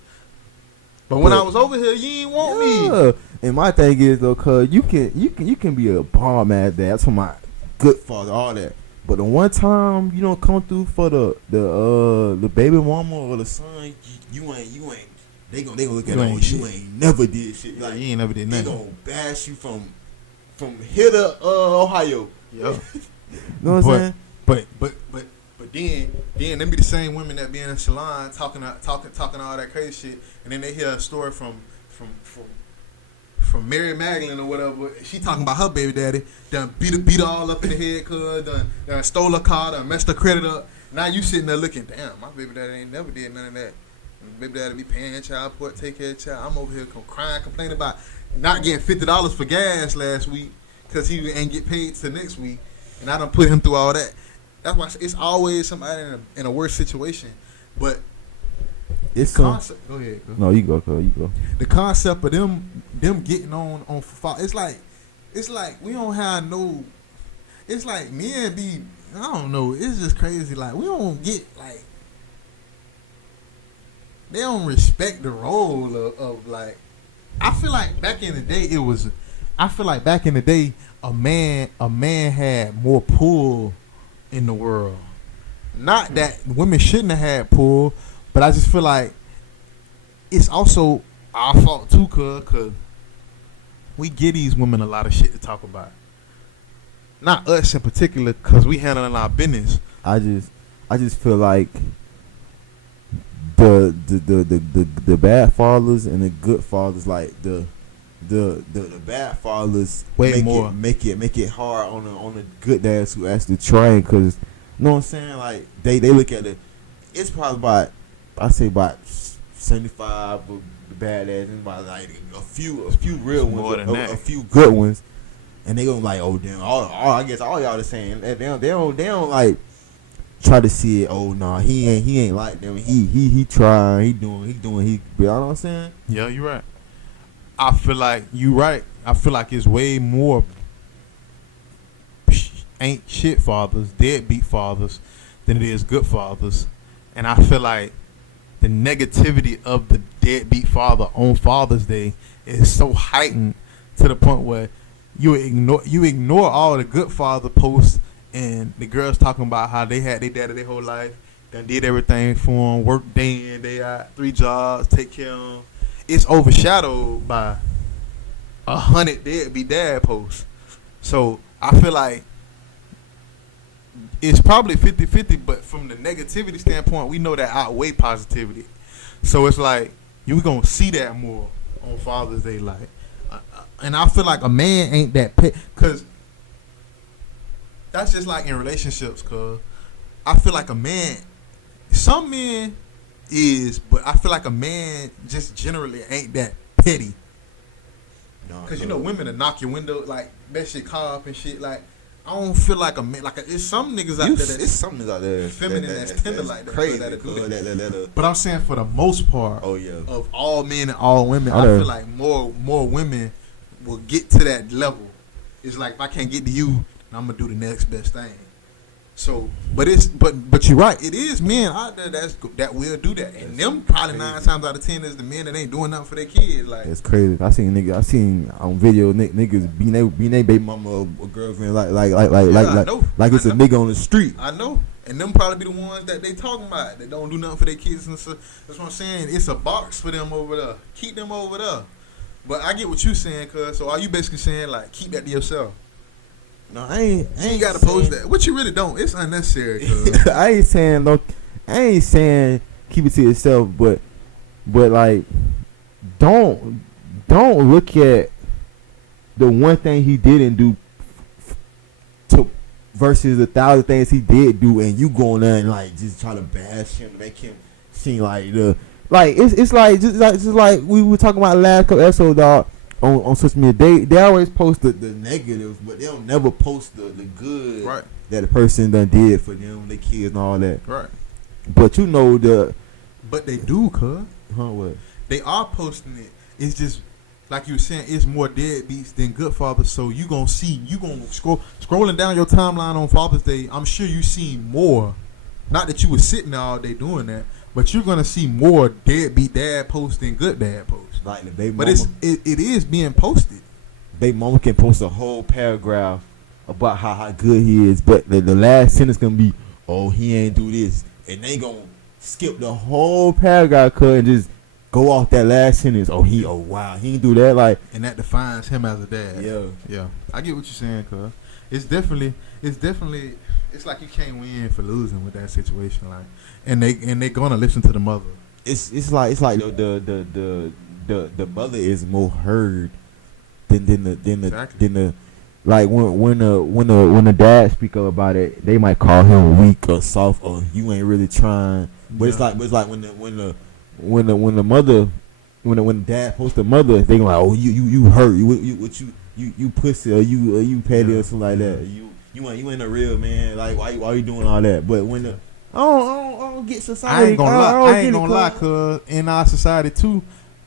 But when I was over here, you ain't want me. And my thing is though, cuz you can be a bomb ass dad. That's for my good father, all that. But the one time you don't come through for the baby mama or the son, you ain't. They gonna look at it. You ain't never did shit. Like, you ain't never did nothing. They gonna bash you from here to Ohio. Yeah. You know what I'm saying? But then them be the same women that be in the salon talking all that crazy shit, and then they hear a story from Mary Magdalene or whatever. She talking about her baby daddy done beat her all up in the head, cuz done stole her car, done messed her credit up. Now you sitting there looking, damn, my baby daddy ain't never did none of that. My baby daddy be paying child support, take care of the child. I'm over here crying, complaining about not getting $50 for gas last week because he ain't get paid till next week, and I done put him through all that. That's why it's always somebody in a worse situation. But it's the concept. Go ahead. Go. No, you go. You go. The concept of them getting on it's like we don't have no. It's like men be, I don't know. It's just crazy. Like, we don't get, like, they don't respect the role of like. I feel like back in the day a man had more pull in the world. Not that women shouldn't have had pull, but I just feel like it's also our fault too, cause we give these women a lot of shit to talk about. Not us in particular, cause we handling our business. I just feel like the bad fathers and the good fathers, like the bad fathers make it hard on the good dads who actually train, cause you know what I'm saying, like they look at it. It's probably about 75 of the bad dads and about like a few real ones, a few good ones. and they gonna like, oh damn, I guess all y'all the same. They don't like try to see it. Oh no, he ain't like them. He trying, he doing. You know what I'm saying? Yeah, you're right. I feel like you right. I feel like it's way more ain't shit fathers, deadbeat fathers, than it is good fathers, and I feel like the negativity of the deadbeat father on Father's Day is so heightened to the point where you ignore all the good father posts and the girls talking about how they had their daddy their whole life, done did everything for them, work day in, day out, 3 jobs, take care of them. It's overshadowed by 100 deadbeat dad posts. So I feel like it's probably 50-50, but from the negativity standpoint, we know that outweigh positivity. So it's like you gonna see that more on Father's Day, like, and I feel like a man ain't that pet, cause that's just like in relationships. Cause I feel like a man, some men is, but I feel like a man just generally ain't that petty. No, Cause you know women will knock your window, like that shit car up and shit, like. I don't feel like a man. Like it's some niggas out there it's some niggas out there feminine that's tender like that. Crazy. But I'm saying for the most part, of all men and all women, I feel like more women will get to that level. It's like if I can't get to you, I'm gonna do the next best thing. So, but you're right. It is men out there that will do that, and them probably 9 times out of 10 is the men that ain't doing nothing for their kids. Like it's crazy. I seen on video niggas being they baby mama or girlfriend like it's a nigga on the street. I know, and them probably be the ones that they talking about that don't do nothing for their kids and stuff. That's what I'm saying. It's a box for them over there. Keep them over there. But I get what you saying, cuz. So are you basically saying like keep that to yourself? No, I ain't gotta post that. What you really don't. It's unnecessary. I ain't saying keep it to yourself, but like don't look at the one thing he didn't do to versus 1,000 things he did do, and you going there and like just try to bash him, make him seem like it's like we were talking about last couple episodes, dog. On social media, they always post the negatives, but they don't never post the good that the person done did for them, their kids and all that. Right. But you know But they do, cuz. What? They are posting it. It's just like you were saying, it's more deadbeats than good fathers. So you gonna scrolling down your timeline on Father's Day. I'm sure you see more. Not that you were sitting there all day doing that, but you're gonna see more deadbeat dad posts than good dad posts. Like the baby but mama, it is being posted. Baby mama can post a whole paragraph about how good he is, but the last sentence gonna be, oh, he ain't do this, and they gonna skip the whole paragraph and just go off that last sentence. Oh wow, he ain't do that, like, and that defines him as a dad. Yeah. I get what you're saying, cuz it's definitely it's like you can't win for losing with that situation, like, and they gonna listen to the mother. It's like the mother is more heard than the like when the dad speak up about it, they might call him weak or soft or you ain't really trying. But it's like when the mother when the dad posts the mother, they go like, oh, you hurt, you pussy or you petty or something like that. You ain't a real man. Like why you doing all that? But when the I don't get society. I ain't gonna lie, cuz in our society too,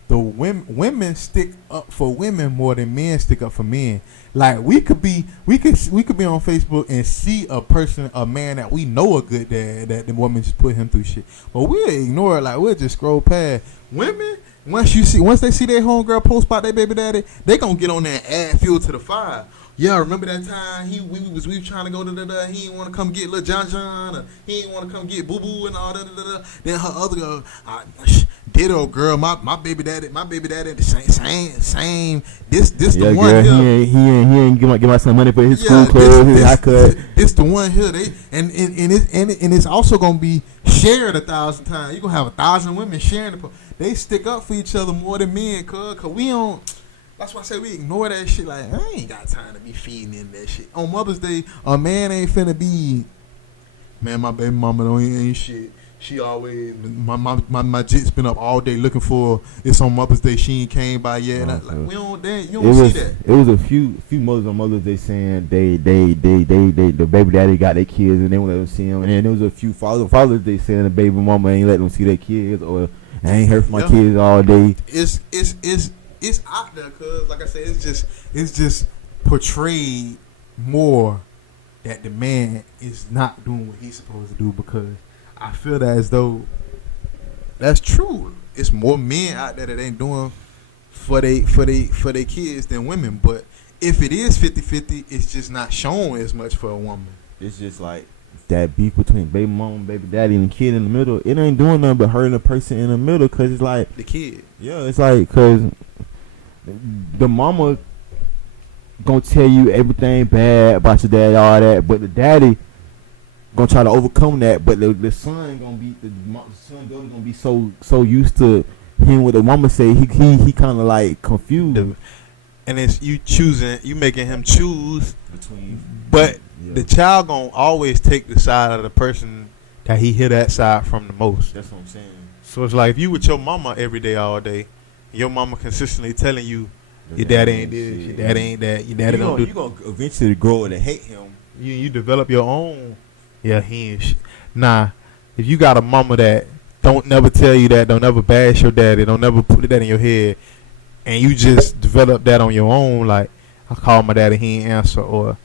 the women stick up for women more than men stick up for men. Like we could be on Facebook and see a man that we know a good dad, that the woman just put him through shit, but we'll ignore it. Like we'll just scroll past. Women, once they see their homegirl post about their baby daddy, they gonna get on there and add fuel to the fire. Yeah, remember that time we was trying to go to he didn't want to come get little John, or he didn't want to come get Boo Boo and all that. Then her other girl, ditto girl, my baby daddy the same. This the one girl, here. He ain't give my son money for his school clothes, his haircut. This the one here. And it's also gonna be shared 1,000 times. You gonna have 1,000 women sharing the. They stick up for each other more than men, cause we don't. That's why I say we ignore that shit. Like, I ain't got time to be feeding in that shit. On Mother's Day, a man ain't finna be, man, my baby mama ain't shit. She always my jit's been up all day looking for. It's on Mother's Day. She ain't came by yet. And like we don't. You don't see that. It was a few mothers on Mother's Day saying they the baby daddy got their kids and they won't let them see them. And then there was a few Father's Day saying the baby mama ain't let them see their kids, or I ain't heard from my kids all day. It's out there, cause like I said, it's just portrayed more that the man is not doing what he's supposed to do, because I feel that as though that's true. It's more men out there that ain't doing for they kids than women. But if it is 50-50, it's just not shown as much for a woman. It's just like that beef between baby mom, baby daddy, and the kid in the middle. It ain't doing nothing but hurting the person in the middle, because it's like the kid. Yeah, it's like because the mama gonna tell you everything bad about your dad, all that, but the daddy gonna try to overcome that. But the son gonna be the son daughter gonna be so used to hearing what the mama say, he kind of like confused. And it's you making him choose between. But the child gonna always take the side of the person that he hear that side from the most. That's what I'm saying. So it's like if you with your mama every day, all day, your mama consistently telling you your dad ain't this, your dad ain't that, your daddy don't do. You gonna eventually grow to hate him. You develop your own. Yeah, he ain't. Nah, if you got a mama that don't never tell you that, don't never bash your daddy, don't never put that in your head, and you just develop that on your own, like I called my daddy, he ain't answer, or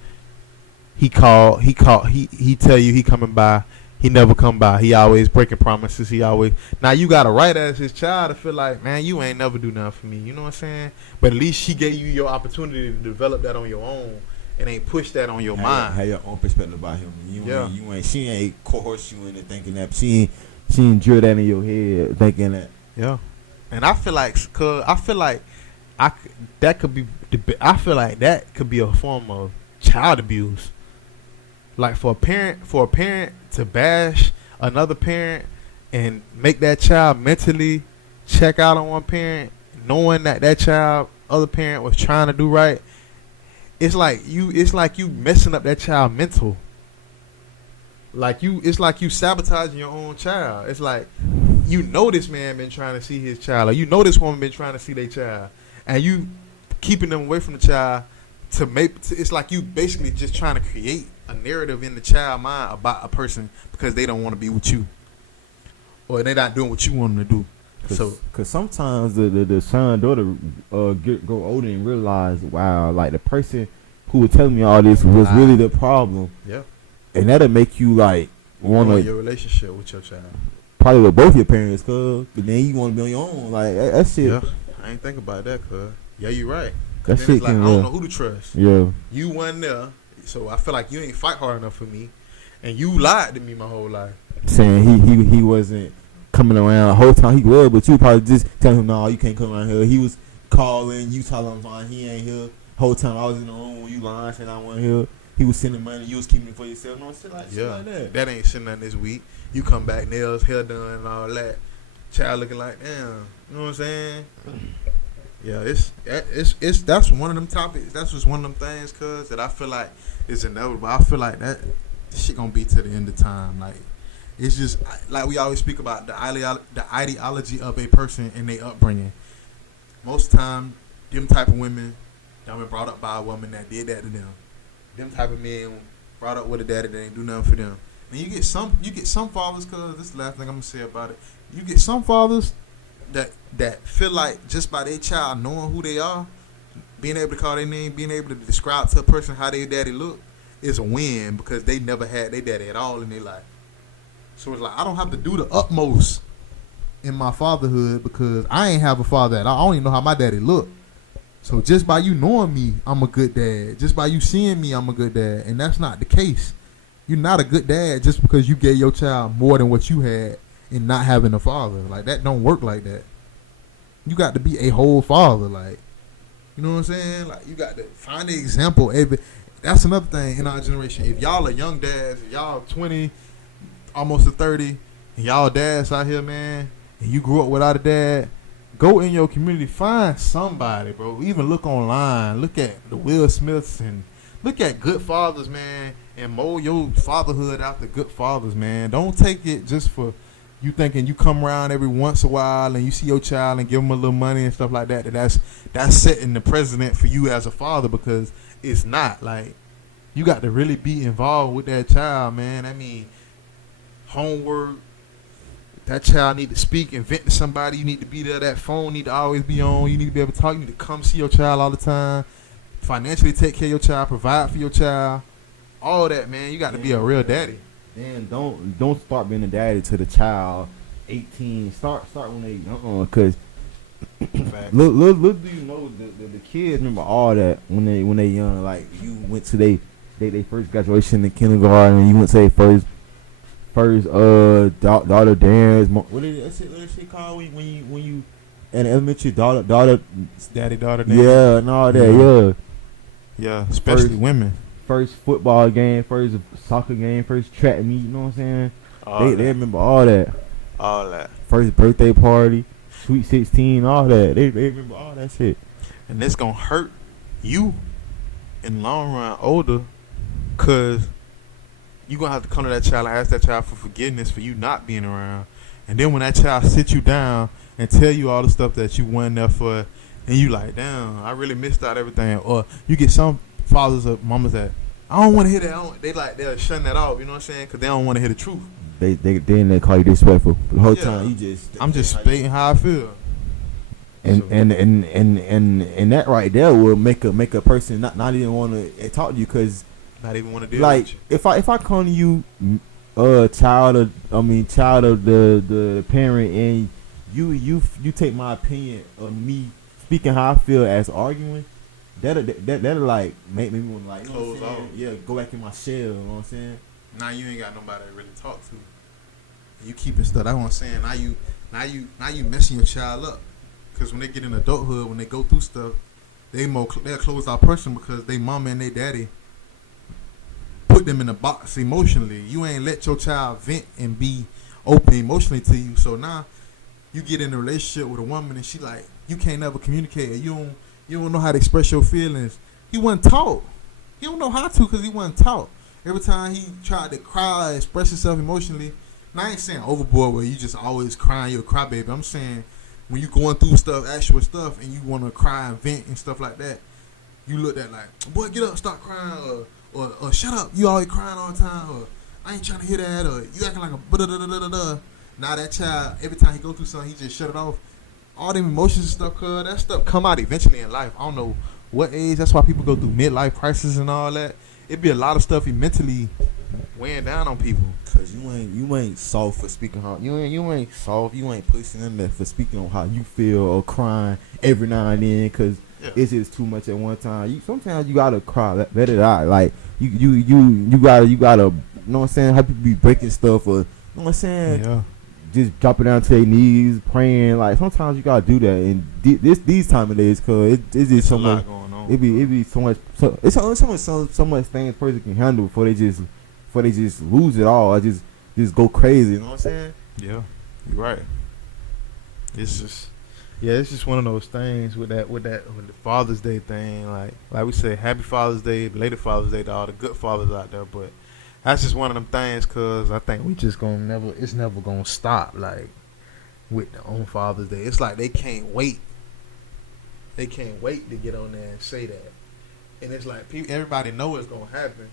he tell you he coming by, he never come by, he always breaking promises, now you got a right as his child to feel like, man, you ain't never do nothing for me, you know what I'm saying? But at least she gave you your opportunity to develop that on your own and ain't push that on your mind. Have your own perspective about him. She ain't coerce you into thinking that. She ain't drill that in your head thinking that. Yeah, and I feel like that could be a form of child abuse. Like for a parent to bash another parent and make that child mentally check out on one parent, knowing that child other parent was trying to do right. It's like you messing up that child mental. It's like you sabotaging your own child. It's like this man been trying to see his child, or this woman been trying to see their child, and you keeping them away from the child it's like you basically just trying to create a narrative in the child mind about a person because they don't want to be with you, or they're not doing what you want them to do. Because sometimes the son daughter go older and realize, wow, like the person who was telling me all this was really the problem. Yeah, and that'll make you like want to your relationship with your child, probably with both your parents, cuz. But then you want to be on your own, like that shit. Yeah, I ain't think about that, cuz. Yeah, you right. That shit like, I don't know who to trust. Yeah, you wasn't there, so I feel like you ain't fight hard enough for me, and you lied to me my whole life, saying he wasn't coming around the whole time. He was, but you probably just telling him, no, you can't come around here. He was calling you, telling him he ain't here. Whole time I was in the room, you lying, saying I wasn't here. He was sending money, you was keeping it for yourself. No shit like that. That ain't shit nothing this week. You come back, nails, hair done, and all that. Child looking like, damn, you know what I'm saying? Yeah, it's that's one of them topics. That's just one of them things, cuz, that I feel like is inevitable. I feel like that shit gonna be to the end of time. Like, it's just like we always speak about the ideology of a person and their upbringing. Most time, them type of women that been brought up by a woman that did that to them. Them type of men brought up with a daddy that ain't do nothing for them. And you get some fathers, cuz this is the last thing I'm gonna say about it. You get some fathers that feel like just by their child knowing who they are, being able to call their name, being able to describe to a person how their daddy look, is a win, because they never had their daddy at all in their life. So it's like I don't have to do the utmost in my fatherhood because I ain't have a father at all. I don't even know how my daddy look. So just by you knowing me, I'm a good dad. Just by you seeing me, I'm a good dad. And that's not the case. You're not a good dad just because you gave your child more than what you had and not having a father. Like, that don't work like that. You got to be a whole father. Like, you know what I'm saying? Like, you got to find the example. That's another thing in our generation. If y'all are young dads, if y'all 20, almost to 30, and y'all dads out here, man, and you grew up without a dad, go in your community, find somebody, bro. Even look online. Look at the Will Smiths and look at good fathers, man, and mold your fatherhood after good fathers, man. Don't take it just for you thinking you come around every once a while and you see your child and give them a little money and stuff like that, that's setting the precedent for you as a father, because it's not. Like, you got to really be involved with that child, man. I mean, homework, that child need to speak and vent to somebody. You need to be there. That phone need to always be on. You need to be able to talk. You need to come see your child all the time. Financially take care of your child. Provide for your child. All that, man. You got to be a real daddy. Then don't start being a daddy to the child 18. Start when they cause little do you know the kids remember all that when they young. Like, you went to they first graduation in kindergarten, and you went to their first daughter dance. What did she call when you in elementary daughter Daddy daughter dance. Yeah, and all that. Yeah, especially women. First football game, first soccer game, first track meet. You know what I'm saying? They remember all that. All that. First birthday party, Sweet 16, all that. They remember all that shit. And it's gonna hurt you in the long run older, cause you gonna have to come to that child and ask that child for forgiveness for you not being around. And then when that child sits you down and tell you all the stuff that you went there for, and you like, damn, I really missed out everything. Or you get some fathers or mamas that, I don't want to hear that. They'll shun that off. You know what I'm saying? Because they don't want to hear the truth. They call you disrespectful. The whole time I'm just stating how I feel. And that right there will make a person not even want to talk to you, because not even want to deal like with you. if I come to you, child of the parent, and you take my opinion of me speaking how I feel as arguing, that'll like make me want to, like, you know what I'm saying? Yeah, go back in my shell. You know what I'm saying? Now you ain't got nobody to really talk to. You keeping stuff. That's what I'm saying. Now you messing your child up, because when they get in adulthood, when they go through stuff, they're a closed out person, because they mama and they daddy put them in a box emotionally. You ain't let your child vent and be open emotionally to you. So now you get in a relationship with a woman and she like, you can't never communicate. You don't know how to express your feelings. He wasn't taught. He don't know how to, because he wasn't taught. Every time he tried to cry, express himself emotionally. Now I ain't saying overboard where you just always crying, you're a crybaby. I'm saying when you going through stuff, actual stuff, and you want to cry and vent and stuff like that, you look at like, boy, get up, stop crying, or shut up, you always crying all the time, or I ain't trying to hear that, or you acting like a da-da-da-da-da-da. Now that child, every time he go through something, he just shut it off. All them emotions and stuff, cuz that stuff come out eventually in life. I don't know what age. That's why people go through midlife crisis and all that. It be a lot of stuff mentally weighing down on people. Cause you ain't soft for speaking how you ain't soft. You ain't pushing in there for speaking on how you feel or crying every now and then. Cause it's just too much at one time. Sometimes you gotta cry. Let it out. Like you gotta. You know what I'm saying? How people be breaking stuff, or you know what I'm saying? Yeah. Just dropping down to their knees, praying. Like, sometimes you gotta do that. And these time of days, cause it's just so much going on. It be so much. It's so much things a person can handle before they just lose it all. I just go crazy. You know what I'm saying? Yeah, you're right. It's just one of those things with the Father's Day thing. Like we say, Happy Father's Day, belated Father's Day to all the good fathers out there. But that's just one of them things, cause I think we just it's never gonna stop. Like with on Father's Day, it's like they can't wait. They can't wait to get on there and say that. And it's like everybody know it's gonna happen.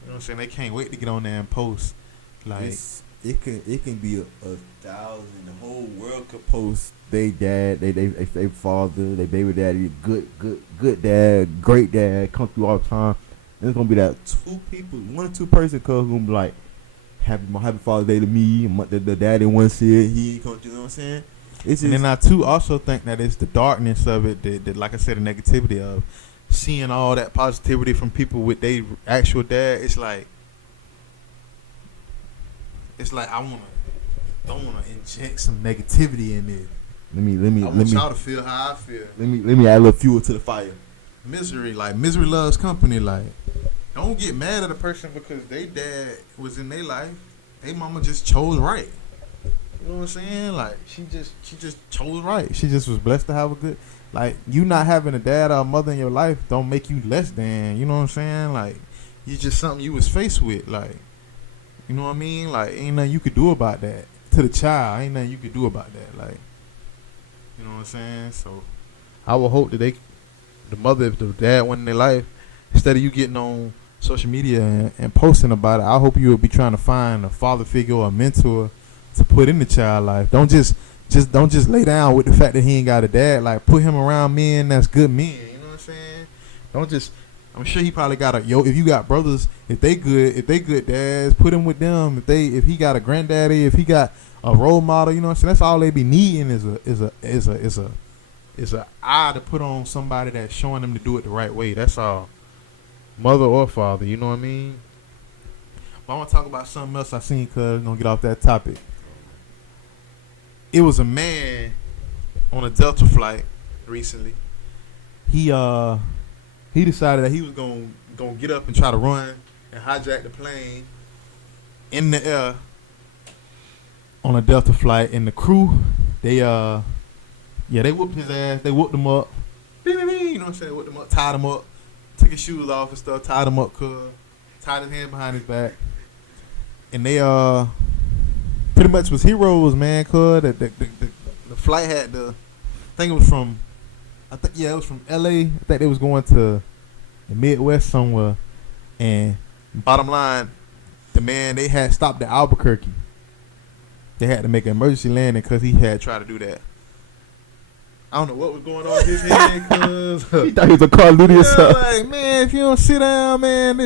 You know what I'm saying? They can't wait to get on there and post. Like it can be a thousand. The whole world could post they dad, they father, they baby daddy, good dad, great dad, come through all the time. And it's gonna be that two people, one or two person cuz gonna be like, happy Father's Day to me. The daddy one said he ain't come through. You know what I'm saying? It's just, and then I too also think that it's the darkness of it, that like I said, the negativity of seeing all that positivity from people with their actual dad. It's like I don't wanna inject some negativity in it. I want y'all to feel how I feel. Let me add a little fuel to the fire. Misery loves company. Like, don't get mad at a person because they dad was in their life. They mama just chose right. You know what I'm saying? Like, she just chose right. She just was blessed to have a good, like, you not having a dad or a mother in your life don't make you less than. You know what I'm saying? Like, it's just something you was faced with. Like, you know what I mean? Like, ain't nothing you could do about that. to the child. Ain't nothing you could do about that. Like, you know what I'm saying? So I would hope that the mother, if the dad went in their life, instead of you getting on social media and posting about it, I hope you will be trying to find a father figure or a mentor to put in the child life. Don't just lay down with the fact that he ain't got a dad. Like, put him around men that's good men. You know what I'm saying? Don't just. I'm sure he probably got if you got brothers, if they good dads, put him with them. If he got a granddaddy, if he got a role model, you know what I'm saying? That's all they be needing is a eye to put on somebody that's showing them to do it the right way. That's all. Mother or father, you know what I mean? But I want to talk about something else I seen, cuz I'm gonna get off that topic. It was a man on a Delta flight recently. He decided that he was gonna get up and try to run and hijack the plane in the air on a Delta flight. And the crew, they whooped his ass. They whooped him up. You know what I'm saying? Whooped him up, tied him up, took his shoes off and stuff, tied him up, tied his hand behind his back. And they pretty much was heroes, man, the flight had I think it was from LA. I think they was going to the Midwest somewhere. And bottom line, they had stopped at Albuquerque. They had to make an emergency landing because he had tried to do that. I don't know what was going on in his head, cause he thought he was a Call of Duty or something. Like, man, if you don't sit down, man,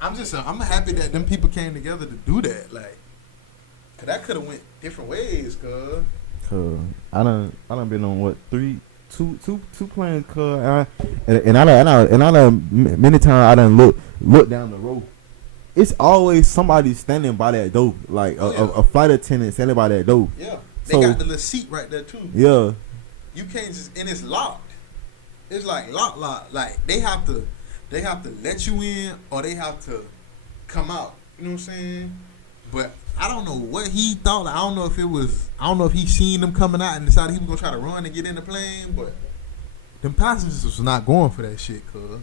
I'm happy that them people came together to do that. Like, cause that could have went different ways, cuz. I done been on two planes, cuz, and I done many times I done look down the road. It's always somebody standing by that door, like a flight attendant standing by that door. Yeah, they got the little seat right there too. Yeah, you can't and it's locked. It's like lock. Like they have to let you in or they have to come out. You know what I'm saying? But I don't know what he thought. I don't know if he seen them coming out and decided he was gonna try to run and get in the plane. But them passengers was not going for that shit, cuz.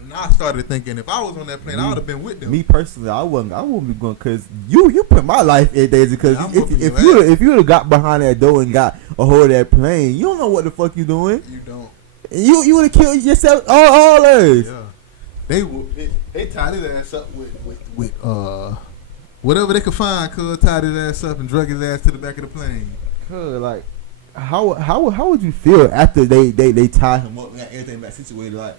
And I started thinking if I was on that plane, I would have been with them. Me personally, I wouldn't be going because you put my life in danger. Because if you would have got behind that door and got a hold of that plane, you don't know what the fuck you doing. You don't. You would have killed yourself all days. Yeah. They tied his ass up with whatever they could find. Cuz tied his ass up and drug his ass to the back of the plane. Cuz like how would you feel after they tie him up and got everything back situated like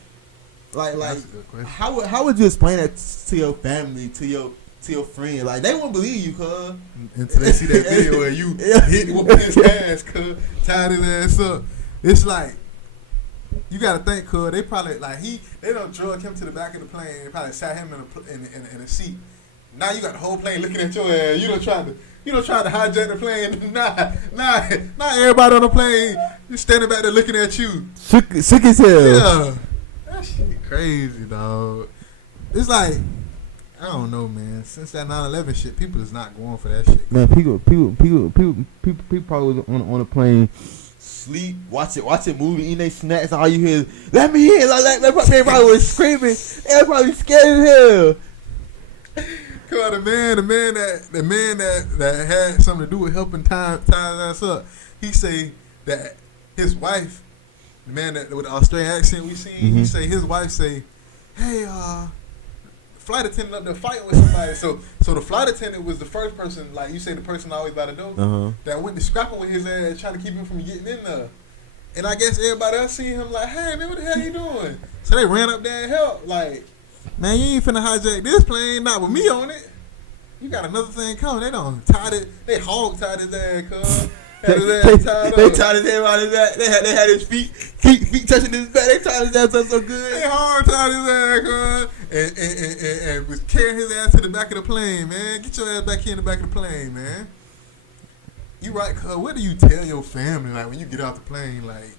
how would you explain that to your family, to your friend? Like they won't believe you, cuz. Until they see that video where you whooping his ass, cuz, tied his ass up. It's like you gotta think, cuz they probably they don't drug him to the back of the plane. They probably sat him in a seat. Now you got the whole plane looking at your ass. You don't try to hijack the plane. Nah, everybody on the plane just standing back there looking at you. Shook his head. Yeah. That shit crazy, dog. It's like, I don't know, man. Since that 9/11 shit, people is not going for that shit. Man, people probably was on a plane, sleep, watching movie, eating their snacks, and all you hear is, "Let me in!" Like everybody was screaming. Everybody scared as hell. Cause the man that had something to do with helping tie his ass up, he say that his wife, the man that with the Australian accent we seen, he say his wife say, "Hey, flight attendant up there fighting with somebody." So the flight attendant was the first person, like you say, the person always by the door that went to scrapping with his ass, trying to keep him from getting in there. And I guess everybody else seen him like, "Hey man, what the hell you doing?" So they ran up there and helped. Like, man, you ain't finna hijack this plane, not with me on it. You got another thing coming. They don't tied it. They hog tied his ass, cuz. Had his ass tied up. They tied his head around his back. They had his feet touching his back. They tied his ass up so good. They hard tied his ass, cuz. And was carrying his ass to the back of the plane, man. Get your ass back here in the back of the plane, man. You right, cuz. What do you tell your family, like, when you get off the plane, like,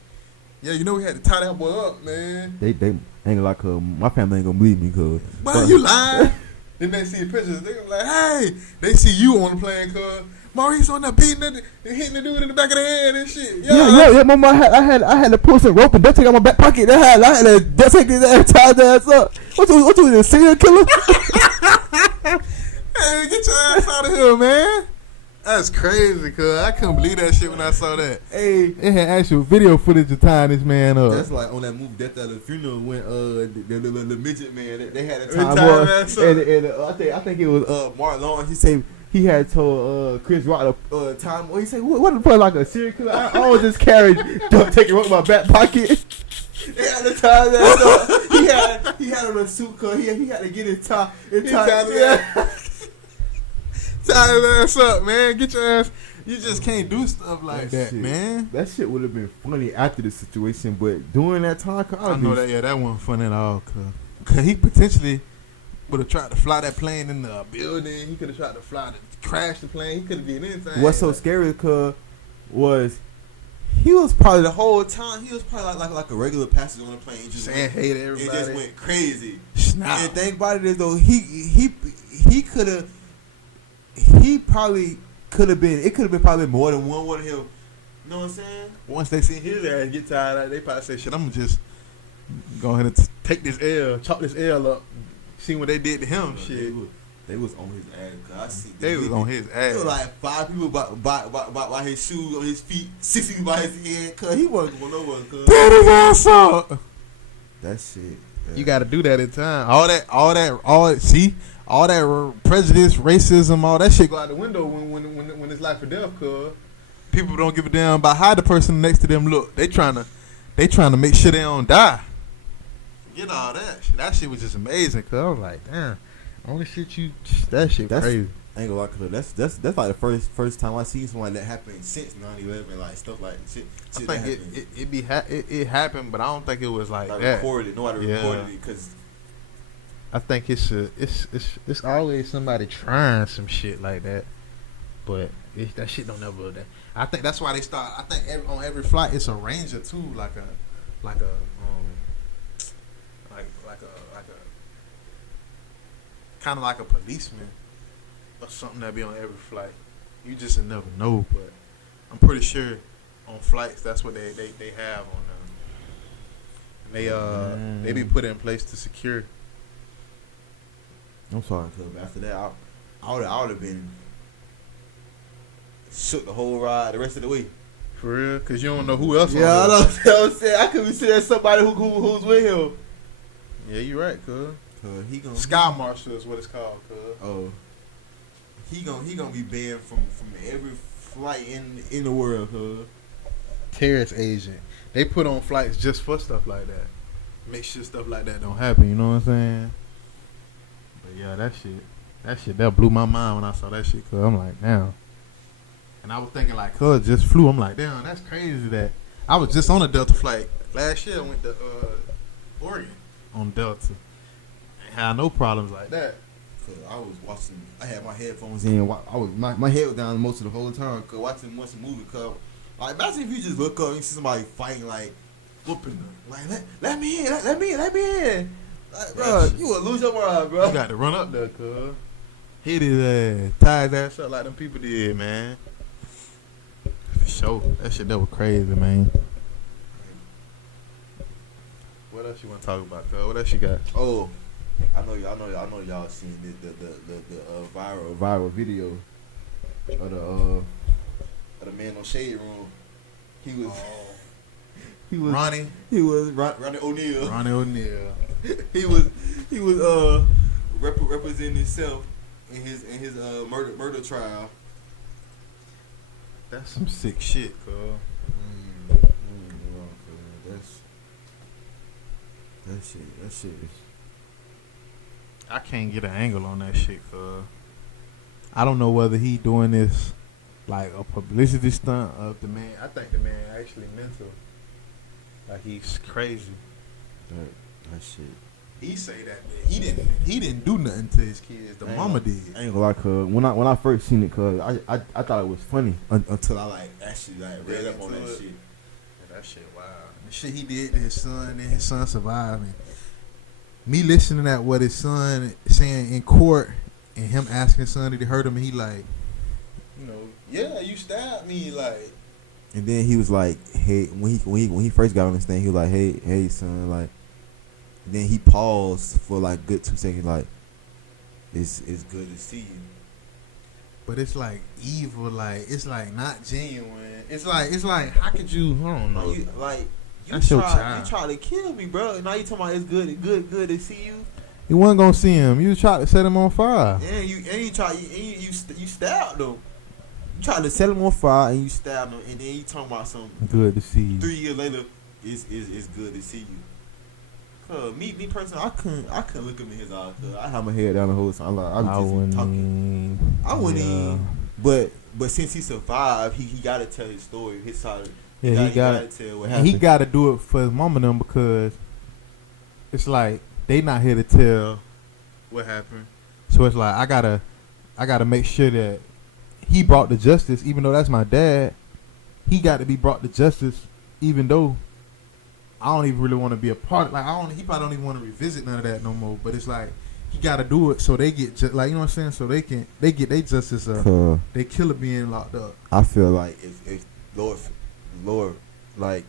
yeah, you know we had to tie that boy up, man. They ain't gonna like, my family ain't gonna believe me, cuz. Why you lying? Then they see pictures, they gonna be like, hey, they see you on the plane, cuz. Maurice on there beating it, hitting the dude in the back of the head and shit. Yeah, mama, I had to pull some rope and duct tape out my back pocket. I had to duct tape his ass, tie his ass up. What you a serial killer? Hey, get your ass out of here, man. That's crazy, cuz. I couldn't believe that shit when I saw that. Hey, It had actual video footage of tying this man up. that's like on that movie Death at the Funeral when the midget man they had a Every time time up, that and I think it was Mark Lawrence. He said he had told Chris Rock time. He said what the fuck, like a serial killer? I always just carry take it in my back pocket. They had the time that he had on a suit cause he had to get his tie. Tie his ass up, man. Get your ass. You just can't do stuff like that, shit, man. That shit would have been funny after the situation, but during that time, I know that. Yeah, that wasn't funny at all. Cause he potentially would have tried to fly that plane in the building. He could have tried to crash the plane. He could have did anything. What's so scary, was he was probably the whole time he was probably like a regular passenger on the plane, just saying hey to everybody. It just went crazy. Snap. And think about it is though he could have. He probably could have been. It could have been probably more than one of him. You know what I'm saying? Once they see his ass get tired out, they probably say, "Shit, I'm gonna just go ahead and take this L, chop this L up, see what they did to him." Shit, they was on his ass. Cause I see they was on his ass. There was like 5 people by his shoes on his feet, 6 people by his head. Cause he wasn't going nowhere. Cause Get his ass up. That shit. Yeah. You got to do that in time. All that prejudice, racism, all that shit go out the window when it's life or death. Cause people don't give a damn about how the person next to them look. They trying to make sure they don't die. Forget all that shit. That shit was just amazing. Cause I was like, damn, all the shit that shit crazy. I ain't gonna lie, cause that's like the first time I seen something like that happen since 9/11, like stuff like shit. I think it happened, but I don't think it was like that. Recorded. Nobody recorded it because. I think it's always somebody trying some shit like that, but that shit don't never. I think that's why they start. I think on every flight it's a ranger too, like a kind of like a policeman or something that be on every flight. You just never know, but I'm pretty sure on flights that's what they have on them. They be put in place to secure. I'm sorry, cuz after that, I would have been shook the whole ride the rest of the way. For real? Because you don't know who else. Yeah, I know what I'm saying. I could be seeing somebody who's with him. Yeah, you right, cuz. He gonna Sky Marshal is what it's called, cuz. Oh, he gonna be banned from every flight in the world, cuz. Terrorist agent. They put on flights just for stuff like that. Make sure stuff like that don't happen. You know what I'm saying? But yeah, that shit blew my mind when I saw that shit. Cause I'm like, damn. And I was thinking like, cuz just flew. I'm like, damn, that's crazy. That I was just on a Delta flight last year. I went to Oregon on Delta. Ain't had no problems like that. Cause I was watching. I had my headphones in. My head was down most of the whole time. Cause watching movie. Cause like imagine if you just look up and you see somebody fighting like whooping them. Like let me in. Like, bro, you would lose your mind, bro. You got to run up there, cuz. Hit his ass. Tie his ass up like them people did, man. For sure. That shit that was crazy, man. What else you want to talk about, cuz? What else you got? Oh, I know y'all seen the viral video of the man on Shade Room. He was Ronnie. He was Ronnie O'Neal. Ronnie O'Neal. he was representing himself in his murder trial. That's some sick shit, cuz. That shit is. I can't get an angle on that shit, cuz. I don't know whether he doing this like a publicity stunt of the man. I think the man actually mental. Like he's crazy. That shit. He say that he didn't do nothing to his kids. The mama did. I ain't gonna lie, cuz when I first seen it, cuz I thought it was funny until I like actually like read up on that shit. Yeah, that shit wild. The shit he did to his son and his son surviving. Me listening at what his son saying in court and him asking his son did he hurt him, and he like, you know, yeah, you stabbed me, like. And then he was like, hey, when he first got on this thing, he was like, hey son, like. And then he paused for like good 2 seconds, like, it's good to see you. But it's like evil, like it's like not genuine. It's like how could you? I don't know. You That's your try child. you try to kill me, bro. Now you talking about it's good to see you. You wasn't gonna see him. You tried to set him on fire. And you stabbed him. You tried to set him on fire and you stabbed him, and then you talking about some Good to see you. 3 years later. It's good to see you. Cause me personally, I couldn't look him in his eyes. Cause I had my head down the whole time. I was just talking. I wouldn't even. But since he survived, he got to tell his story, his side. Yeah, he got to tell what happened. He got to do it for his mama and them because it's like they not here to tell what happened. So it's like I gotta make sure that he brought to justice, even though that's my dad. He got to be brought to justice, even though I don't even really want to be a part. Like he probably don't even want to revisit none of that no more. But it's like he got to do it so they get like, you know what I'm saying, so they get their justice. They killer being locked up. I feel like if Lord, like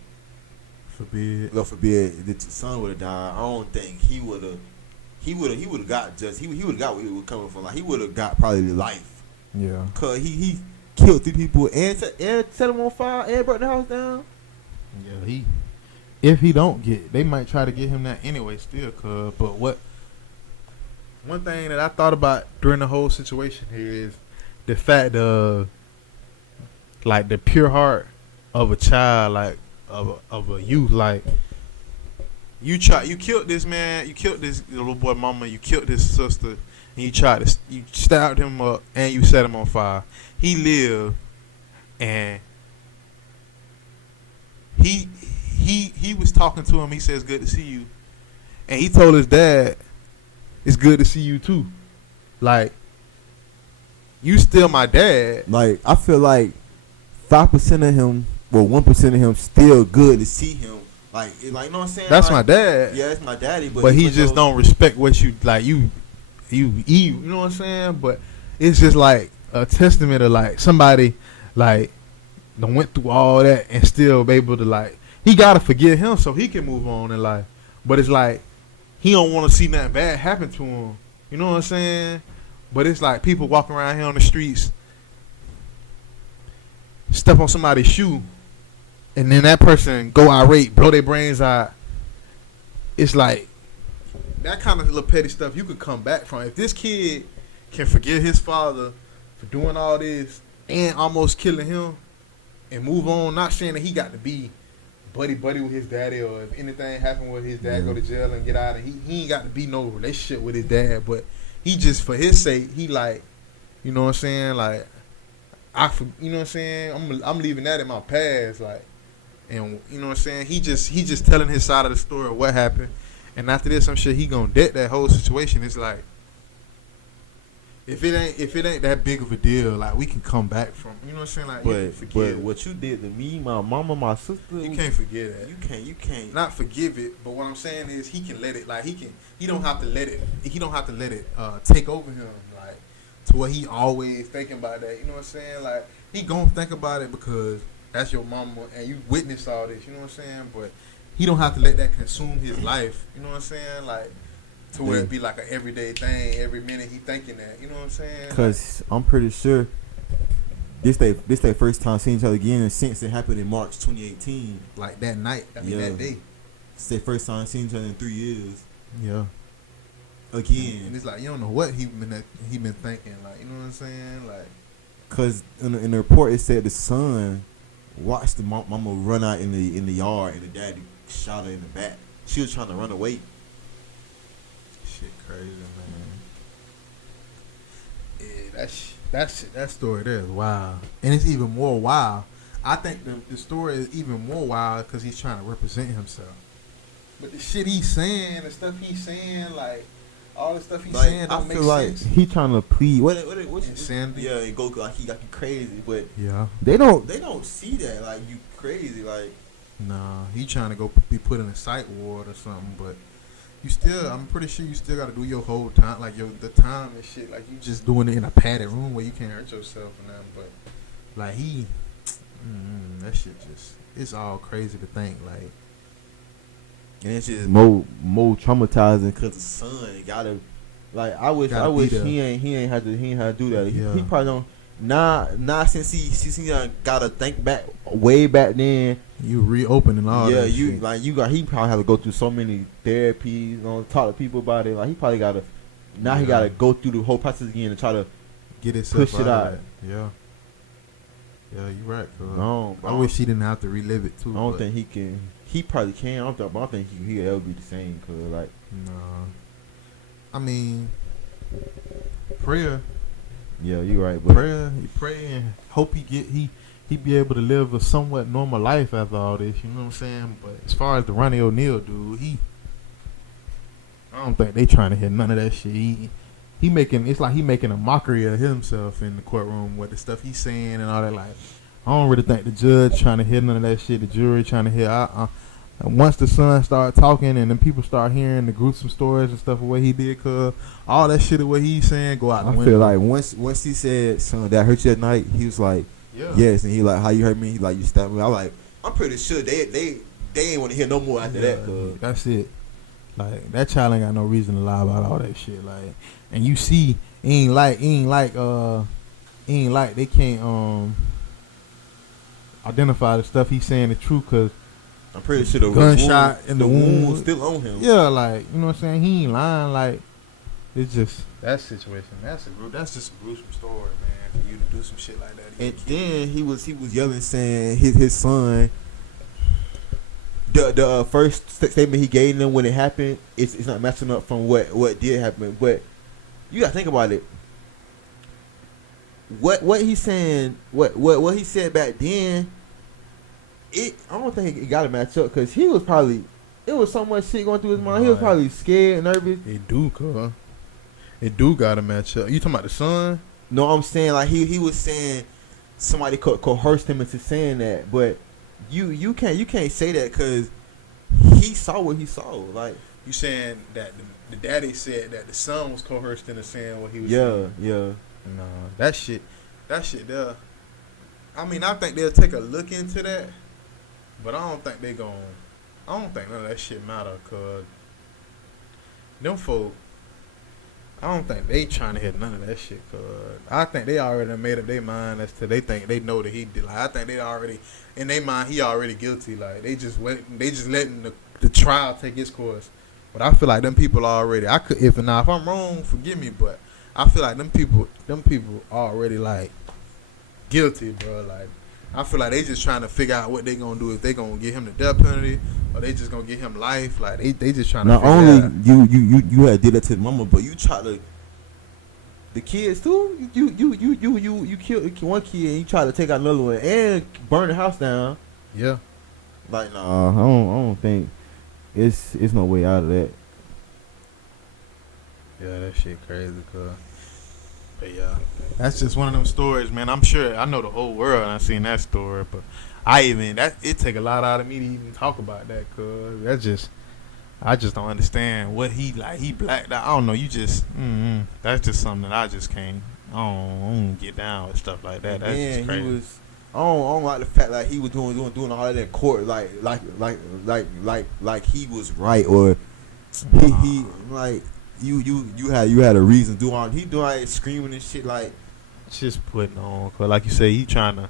forbid, Lord forbid, the son would have died, I don't think he would have got just he would have got what he was coming from. Like he would have got probably life. Yeah. Cause he killed 3 people and set them on fire and burnt the house down. Yeah, if he don't get, they might try to get him that anyway still, but one thing that I thought about during the whole situation here is the fact of like the pure heart of a child, like of a youth. Like you killed this man, you killed this little boy mama, you killed his sister, and you stabbed him up and you set him on fire. He lived, and he was talking to him. He says, "Good to see you," and he told his dad, "It's good to see you too." Like, you still my dad. Like I feel like 5% of him, well 1% of him, still good to see him. Like you know what I'm saying? That's like, my dad. Yeah, that's my daddy. But he just don't respect what you like. You eat. You know what I'm saying? But it's just like a testament of like somebody like done went through all that and still be able to like. He gotta forgive him so he can move on in life. But it's like he don't want to see nothing bad happen to him. You know what I'm saying? But it's like people walking around here on the streets, step on somebody's shoe, and then that person go irate, blow their brains out. It's like that kind of little petty stuff you could come back from. If this kid can forgive his father for doing all this and almost killing him and move on, not saying that he got to be buddy with his daddy, or if anything happened with his dad, go to jail and get out, and he ain't got to be no relationship with his dad, but he just, for his sake, he like, you know what I'm saying, like, you know what I'm saying, I'm leaving that in my past, like, and you know what I'm saying, he just telling his side of the story of what happened, and after this, I'm sure he gonna debt that whole situation. It's like, if it ain't that big of a deal, like we can come back from, you know what I'm saying, like, but what you did to me, my mama, my sister, you can't forget that. You can't not forgive it, but what I'm saying is he can let it, like he don't have to let it take over him, like to where he always thinking about that. You know what I'm saying? Like he gonna think about it because that's your mama and you witnessed all this. You know what I'm saying? But he don't have to let that consume his life. You know what I'm saying? Like to where it be like an everyday thing. Every minute he thinking that. You know what I'm saying? Because I'm pretty sure this they first time seeing each other again since it happened in March 2018. Like that night. I mean that day. It's their first time seeing each other in 3 years. Yeah. Again. And it's like you don't know what he been thinking. Like you know what I'm saying? Like. Because in the report it said the son watched the mama run out in the yard and the daddy shot her in the back. She was trying to run away. Shit crazy, man. Yeah, that story there is wild, and it's even more wild. I think the story is even more wild because he's trying to represent himself. But the shit he's saying, the stuff he's saying, like all the stuff he's saying, don't make sense. He trying to plead. What insanity? Yeah, and go like he crazy, but yeah, they don't see that like you crazy like. Nah, he trying to go be put in a psych ward or something, but. I'm pretty sure you still got to do your whole time, like the time and shit. Like you just doing it in a padded room where you can't hurt yourself and nothing. But like that shit it's all crazy to think. Like, and it's just more traumatizing because the son Like I wish he ain't had to do that. He probably don't. Nah. Since he done gotta think back way back then. You reopening all that you shit. like he probably have to go through so many therapies, talk to people about it. Like he probably gotta he gotta go through the whole process again and try to get it push it out. Yeah, you're right. No, I wish he didn't have to relive it too. I don't think he can. He probably can. I don't think he'll ever be the same. Cause like, no, I mean, prayer. Yeah, you're right. But You pray and hope he be able to live a somewhat normal life after all this. You know what I'm saying? But as far as the Ronnie O'Neal dude, I don't think they trying to hear none of that shit. He making a mockery of himself in the courtroom with the stuff he's saying and all that. Like, I don't really think the judge trying to hear none of that shit. The jury trying to hear. Once the son start talking and then people start hearing the gruesome stories and stuff of what he did, cause all that shit of what he's saying go out the window. I feel like once he said, "Son, that hurt you at night," he was like, "Yes," and he like, "How you hurt me?" He like, "You stabbed me." I'm pretty sure they ain't want to hear no more after that. Cause that's it. Like that child ain't got no reason to lie about all that shit. Like, and you see, ain't like they can't identify the stuff he's saying the truth, cause I'm pretty sure the gunshot in the wound was still on him. Yeah, like, you know what I'm saying? He ain't lying. Like, it's just that situation. That's just a gruesome story, man. For you to do some shit like that. And then he was yelling, saying his son. The first statement he gave them when it happened, it's not matching up from what did happen. But you gotta think about it. What he's saying, what he said back then. I don't think it got to match up because he was probably. It was so much shit going through his mind. He was probably scared, nervous. It do, cuz. It do got to match up. You talking about the son? No, I'm saying like he was saying somebody coerced him into saying that, but you can't say that because he saw what he saw. Like you saying that the daddy said that the son was coerced into saying what he was saying. Yeah. No, that shit there. I mean, I think they'll take a look into that. But I don't think none of that shit matter, cause them folk, I don't think they trying to hear none of that shit, cause I think they already made up their mind as to they think they know that he did. Like I think they already in their mind he already guilty. Like they just letting the trial take its course. But I feel like them people already. If I'm wrong, forgive me, but I feel like them people already like guilty, bro. Like. I feel like they just trying to figure out what they gonna do, if they gonna give him the death penalty or they just gonna give him life. Like they just trying to. Not only you had did that to the mama, but you try to the kids too. You killed one kid and you try to take out another one and burn the house down. Yeah. Like nah, I don't think it's no way out of that. Yeah, that shit crazy, cuz. But yeah, that's just one of them stories, man. I'm sure I know the whole world and I've seen that story, but it take a lot out of me to even talk about that, cause I just don't understand what he blacked out. I don't know. That's just something that I just can't. I don't get down with stuff like that. That's just crazy. I don't like the fact like he was doing all that in court, like he was right or he like. You had a reason to do all he doing like screaming and shit like just putting on, cause like you say he trying to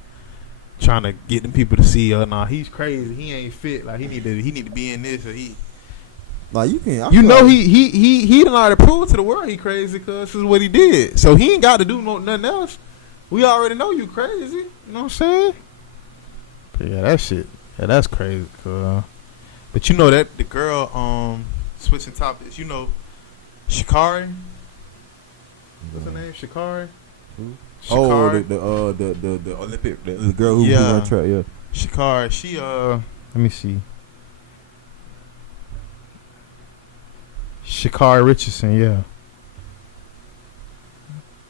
get them people to see he's crazy, he ain't fit, like he need to be in this or he like you can he done already proved to the world he crazy cause this is what he did, so he ain't got to do nothing else. We already know you crazy, you know what I'm saying? But yeah, that shit, that's crazy, cause but you know that the girl switching topics, you know Shikari? What's her name? Shikari? Who? Shikari? Oh, the Olympic, the girl who on track, yeah. Shikari, she let me see. Shikari Richardson, yeah.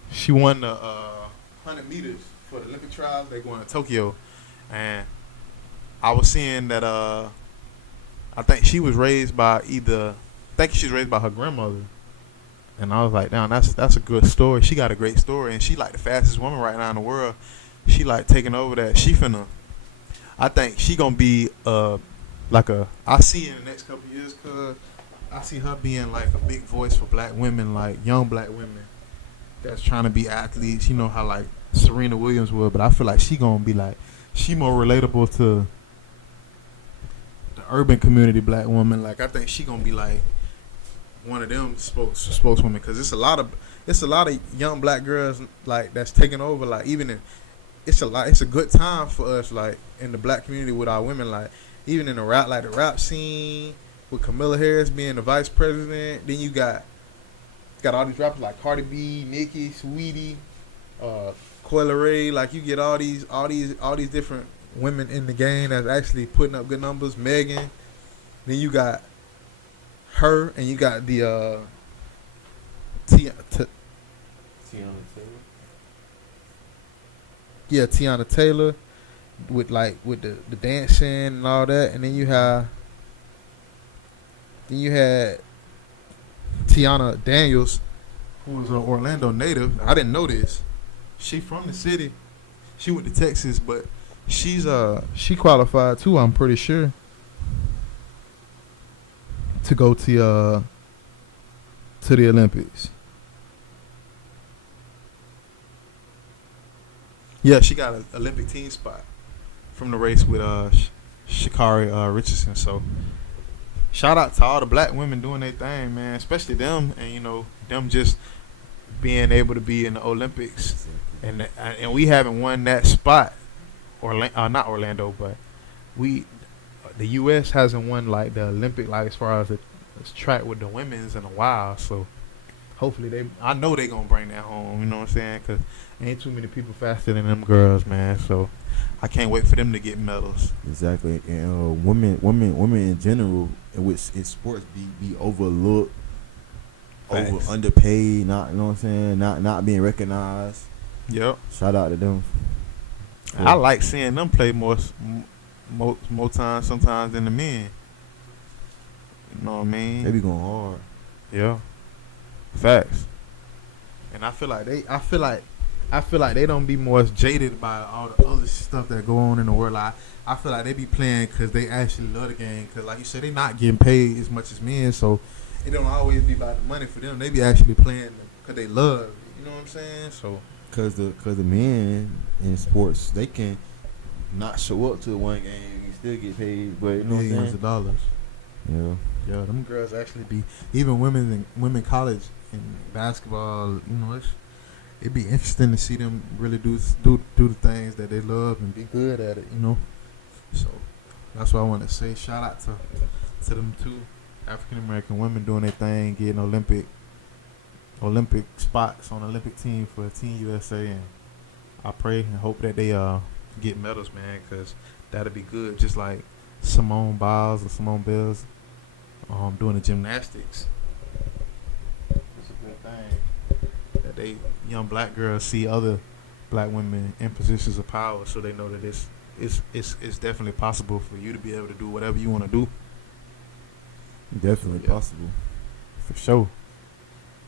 She won the 100 meters for the Olympic trials. They going to Tokyo, and I was seeing that I think she was raised by her grandmother. And I was like, damn, that's a good story. She got a great story, and she like the fastest woman right now in the world. She like taking over that. I think she gonna be I see in the next couple of years, cause I see her being like a big voice for black women, like young black women that's trying to be athletes. You know how like Serena Williams was, but I feel like she gonna be like she more relatable to the urban community black woman. Like I think she gonna be like one of them spokeswomen because it's a lot of young black girls like that's taking over. Like even in it's a good time for us like in the black community with our women like even in the rap scene with Camilla Harris being the vice president. Then you got all these rappers like Cardi B, Nicki, Sweetie, Coi Leray. Like you get all these different women in the game that's actually putting up good numbers. Megan. Then you got her and you got the Tiana Taylor with the dancing and all that, and then you had Tiana Daniels, who was an Orlando native. I didn't know this. She from the city. She went to Texas, but she qualified too. I'm pretty sure to go to the Olympics. Yeah, she got an Olympic team spot from the race with Sha'Carri Richardson. So shout out to all the black women doing their thing, man, especially them, and you know them just being able to be in the Olympics, and we haven't won that spot, not Orlando, but the U.S. hasn't won like the Olympic like as far as the track with the women's in a while. So hopefully I know they gonna bring that home. You know what I'm saying? Cause ain't too many people faster than them girls, man. So I can't wait for them to get medals. Exactly, and women in general, in sports, be overlooked, underpaid, not you know what I'm saying, not being recognized. Yep. Shout out to them. I like seeing them play more times sometimes than the men. You know what I mean? They be going hard. Yeah. Facts. And I feel like they don't be more jaded by all the other stuff that go on in the world. I feel like they be playing because they actually love the game. Because like you said, they not getting paid as much as men, so it don't always be about the money for them. They be actually playing because they love it. You know what I'm saying? So because the men in sports, they can not show up to one game and still get paid, but you know millions what I'm saying? of dollars. Yeah, them girls actually be even women college in basketball. You know, it'd be interesting to see them really do the things that they love and be good at it. You know, so that's what I want to say. Shout out to them two African American women doing their thing, getting Olympic spots on the Olympic team for Team USA, and I pray and hope that they get medals, man, because that'd be good. Just like Simone Biles doing the gymnastics. It's a good thing that they young black girls see other black women in positions of power, so they know that it's definitely possible for you to be able to do whatever you want to do. Definitely possible, for sure.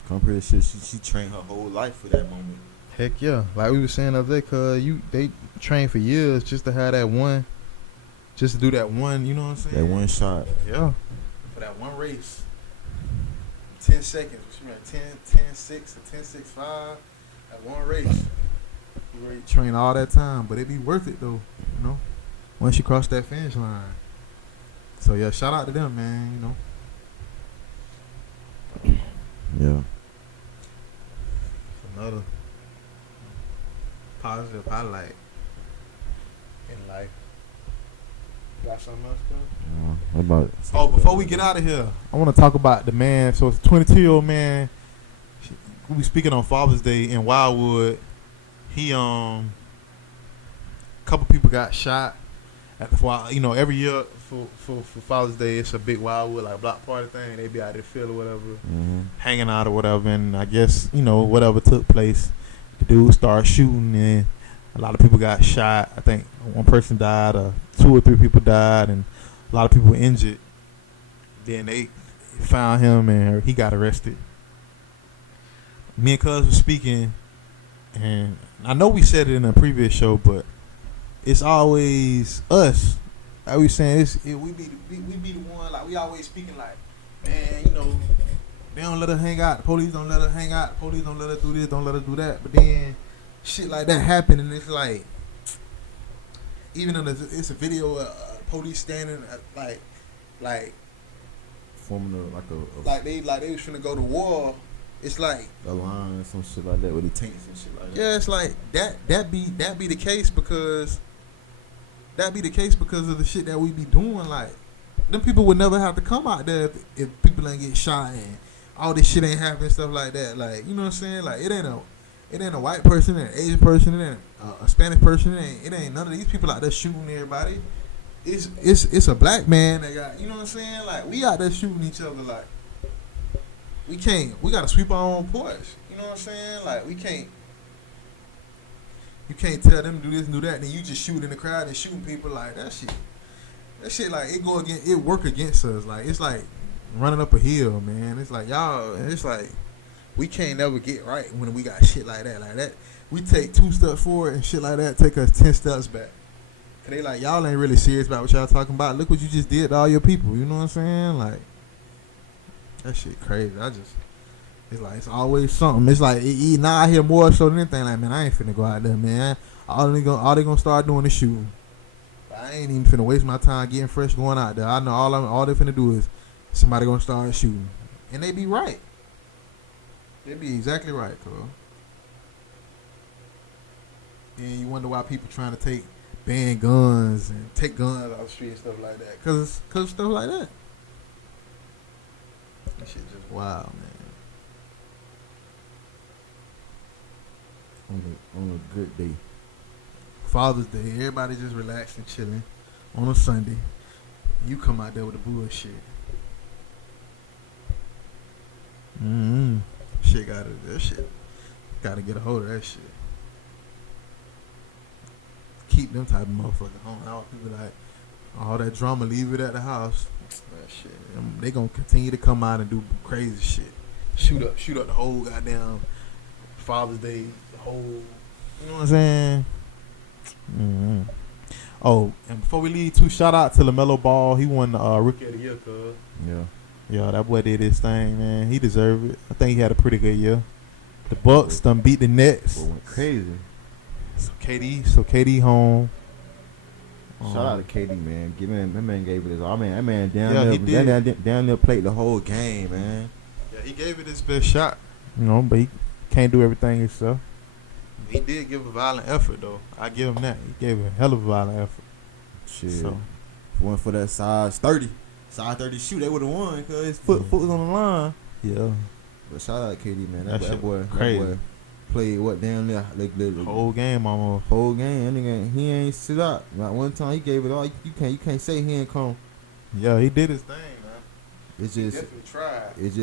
I'm pretty sure she trained her whole life for that moment. Heck yeah, like we were saying the other day, cause they trained for years just to have that one, just to do that one. You know what I'm saying? That one shot. Yeah. For that one race, 10 seconds. She ran 10-6 or 10-6-5. That one race. You train all that time, but it be worth it though. You know, once you cross that finish line. So yeah, shout out to them, man. You know. Yeah. Another positive highlight in life. Got something else, though? What about? Oh, before we get out of here, I want to talk about the man. So it's a 22-year-old man. We speaking on Father's Day in Wildwood. He a couple people got shot at the every year for Father's Day it's a big Wildwood like block party thing. They be out there field or whatever, hanging out or whatever, and I guess whatever took place, the dude started shooting and a lot of people got shot. I think one person died, 2 or 3 people died, and a lot of people were injured. Then they found him and he got arrested. Me and Cuz were speaking, and I know we said it in a previous show, but it's always us. Like we saying, we be the one. Like we always speaking like man, you know, they don't let her hang out. The police don't let her hang out. The police don't let her do this, don't let her do that. But then shit like that happen, and it's like, even though it's a video of police standing like forming like they was finna go to war. It's like a line or some shit like that with the tanks and shit like that. yeah, it's like that be the case because of the shit that we be doing. Like them people would never have to come out there if people ain't get shot and all this shit ain't happen, stuff like that. Like, you know what I'm saying? Like it ain't a white person, it ain't an Asian person, it ain't a Spanish person, it ain't none of these people out there shooting everybody. It's a black man that got, you know what I'm saying? Like we out there shooting each other. Like we gotta sweep our own porch. You know what I'm saying? Like you can't tell them to do this and do that, and then you just shoot in the crowd and shooting people. Like that shit like it work against us. Like it's like running up a hill, man. It's like y'all, it's like we can't never get right when we got shit like that. Like that, we take 2 steps forward and shit like that take us 10 steps back. And they like, y'all ain't really serious about what y'all talking about. Look what you just did to all your people. You know what I'm saying? Like that shit crazy. It's like it's always something. It's like now I hear more so than anything. Like, man, I ain't finna go out there, man. All they gonna start doing is shooting. I ain't even finna waste my time getting fresh going out there. I know all they finna do is somebody gonna start shooting, and they be right. They be exactly right, cuz. And you wonder why people trying to ban guns and take guns out the street and stuff like that. Cause stuff like that. That shit just wild, man. On a good day. Father's Day, everybody just relaxed and chilling on a Sunday. You come out there with the bullshit. Shit gotta get a hold of that shit. Keep them type of motherfuckers home. All people like all that drama, leave it at the house. That shit. They gonna continue to come out and do crazy shit. Shoot up the whole goddamn Father's Day, the whole, you know what I'm saying? Mm-hmm. Oh, and before we leave, shout out to LaMelo Ball. He won the Rookie of the Year, cuz. Yeah, that boy did his thing, man. He deserved it. I think he had a pretty good year. The Bucks done beat the Nets. Went crazy. So KD home. Shout out to KD, man. That man gave it his all. Man, that man down there played the whole game, man. Yeah, he gave it his best shot. You know, but he can't do everything himself. He did give a violent effort, though. I give him that. He gave a hell of a violent effort. Shit. So, went for that size 30 shoot, they would have won because his foot was on the line. Yeah. But shout out to KD, man. That boy played what down there like whole game almost. Whole game. That nigga, he ain't sit up. Like one time he gave it all. You can't say he ain't come. Yeah, he did his thing, man. It's he just definitely tried. It's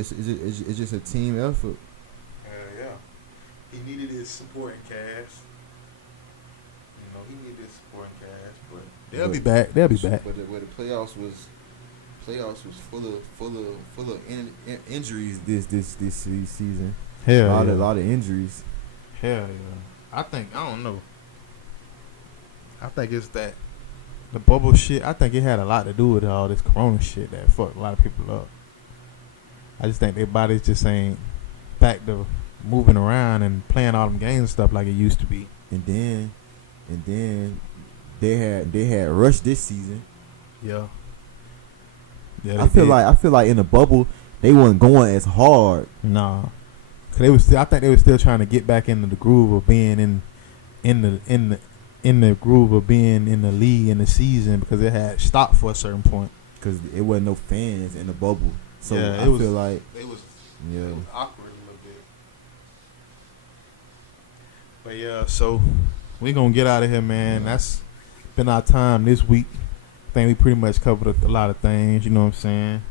just a team effort. Yeah. He needed his supporting cast. You know, he needed his supporting cast, but they'll be back. But the playoffs was full of injuries this season. Hell, a lot of injuries. Hell yeah. I don't know. I think it's that the bubble shit. I think it had a lot to do with all this corona shit that fucked a lot of people up. I just think their bodies just ain't back to moving around and playing all them games and stuff like it used to be. And then they had rushed this season. Yeah. I feel like in the bubble they wasn't going as hard. Nah. Cause I think they were still trying to get back into the groove of being in the groove of being in the league in the season because it had stopped for a certain point. Because it wasn't no fans in the bubble. So yeah, I feel like it was awkward a little bit. But yeah, so we gonna get out of here, man. Yeah. That's been our time this week. I think we pretty much covered a lot of things. You know what I'm saying?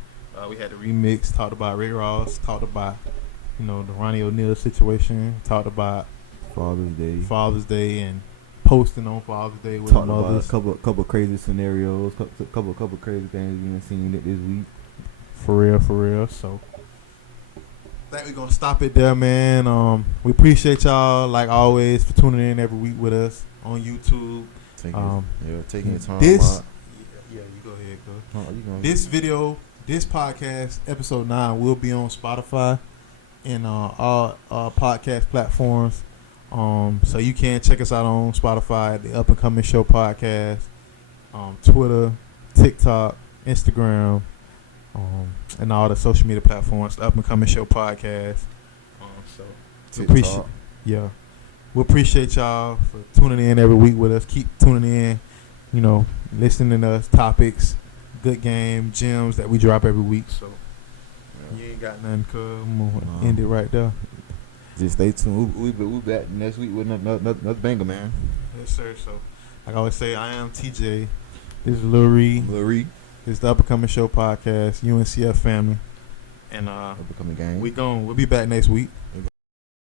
We had the remix, talked about Rick Ross, talked about the Ronnie O'Neal situation, talked about Father's Day, and posting on Father's Day with talked mothers. About a couple crazy scenarios, couple crazy things we have seen this week. For real. So I think we're gonna stop it there, man. We appreciate y'all like always for tuning in every week with us on YouTube. Taking your time. You go ahead, go. This video This podcast, episode 9, will be on Spotify and all podcast platforms. So you can check us out on Spotify, the Up and Coming Show podcast, Twitter, TikTok, Instagram, and all the social media platforms. The Up and Coming Show podcast. So we appreciate, we appreciate y'all for tuning in every week with us. Keep tuning in, listening to us, topics, good game, gems that we drop every week. So you ain't got nothing, cuz. I'm gonna end it right there. Just stay tuned. We back next week with another banger, man. Yes, sir. So, like I always say, I am TJ. This is Lil Reed. This is the Up and Coming Show podcast, UNCF family. And Up and Coming gang. we'll be back next week.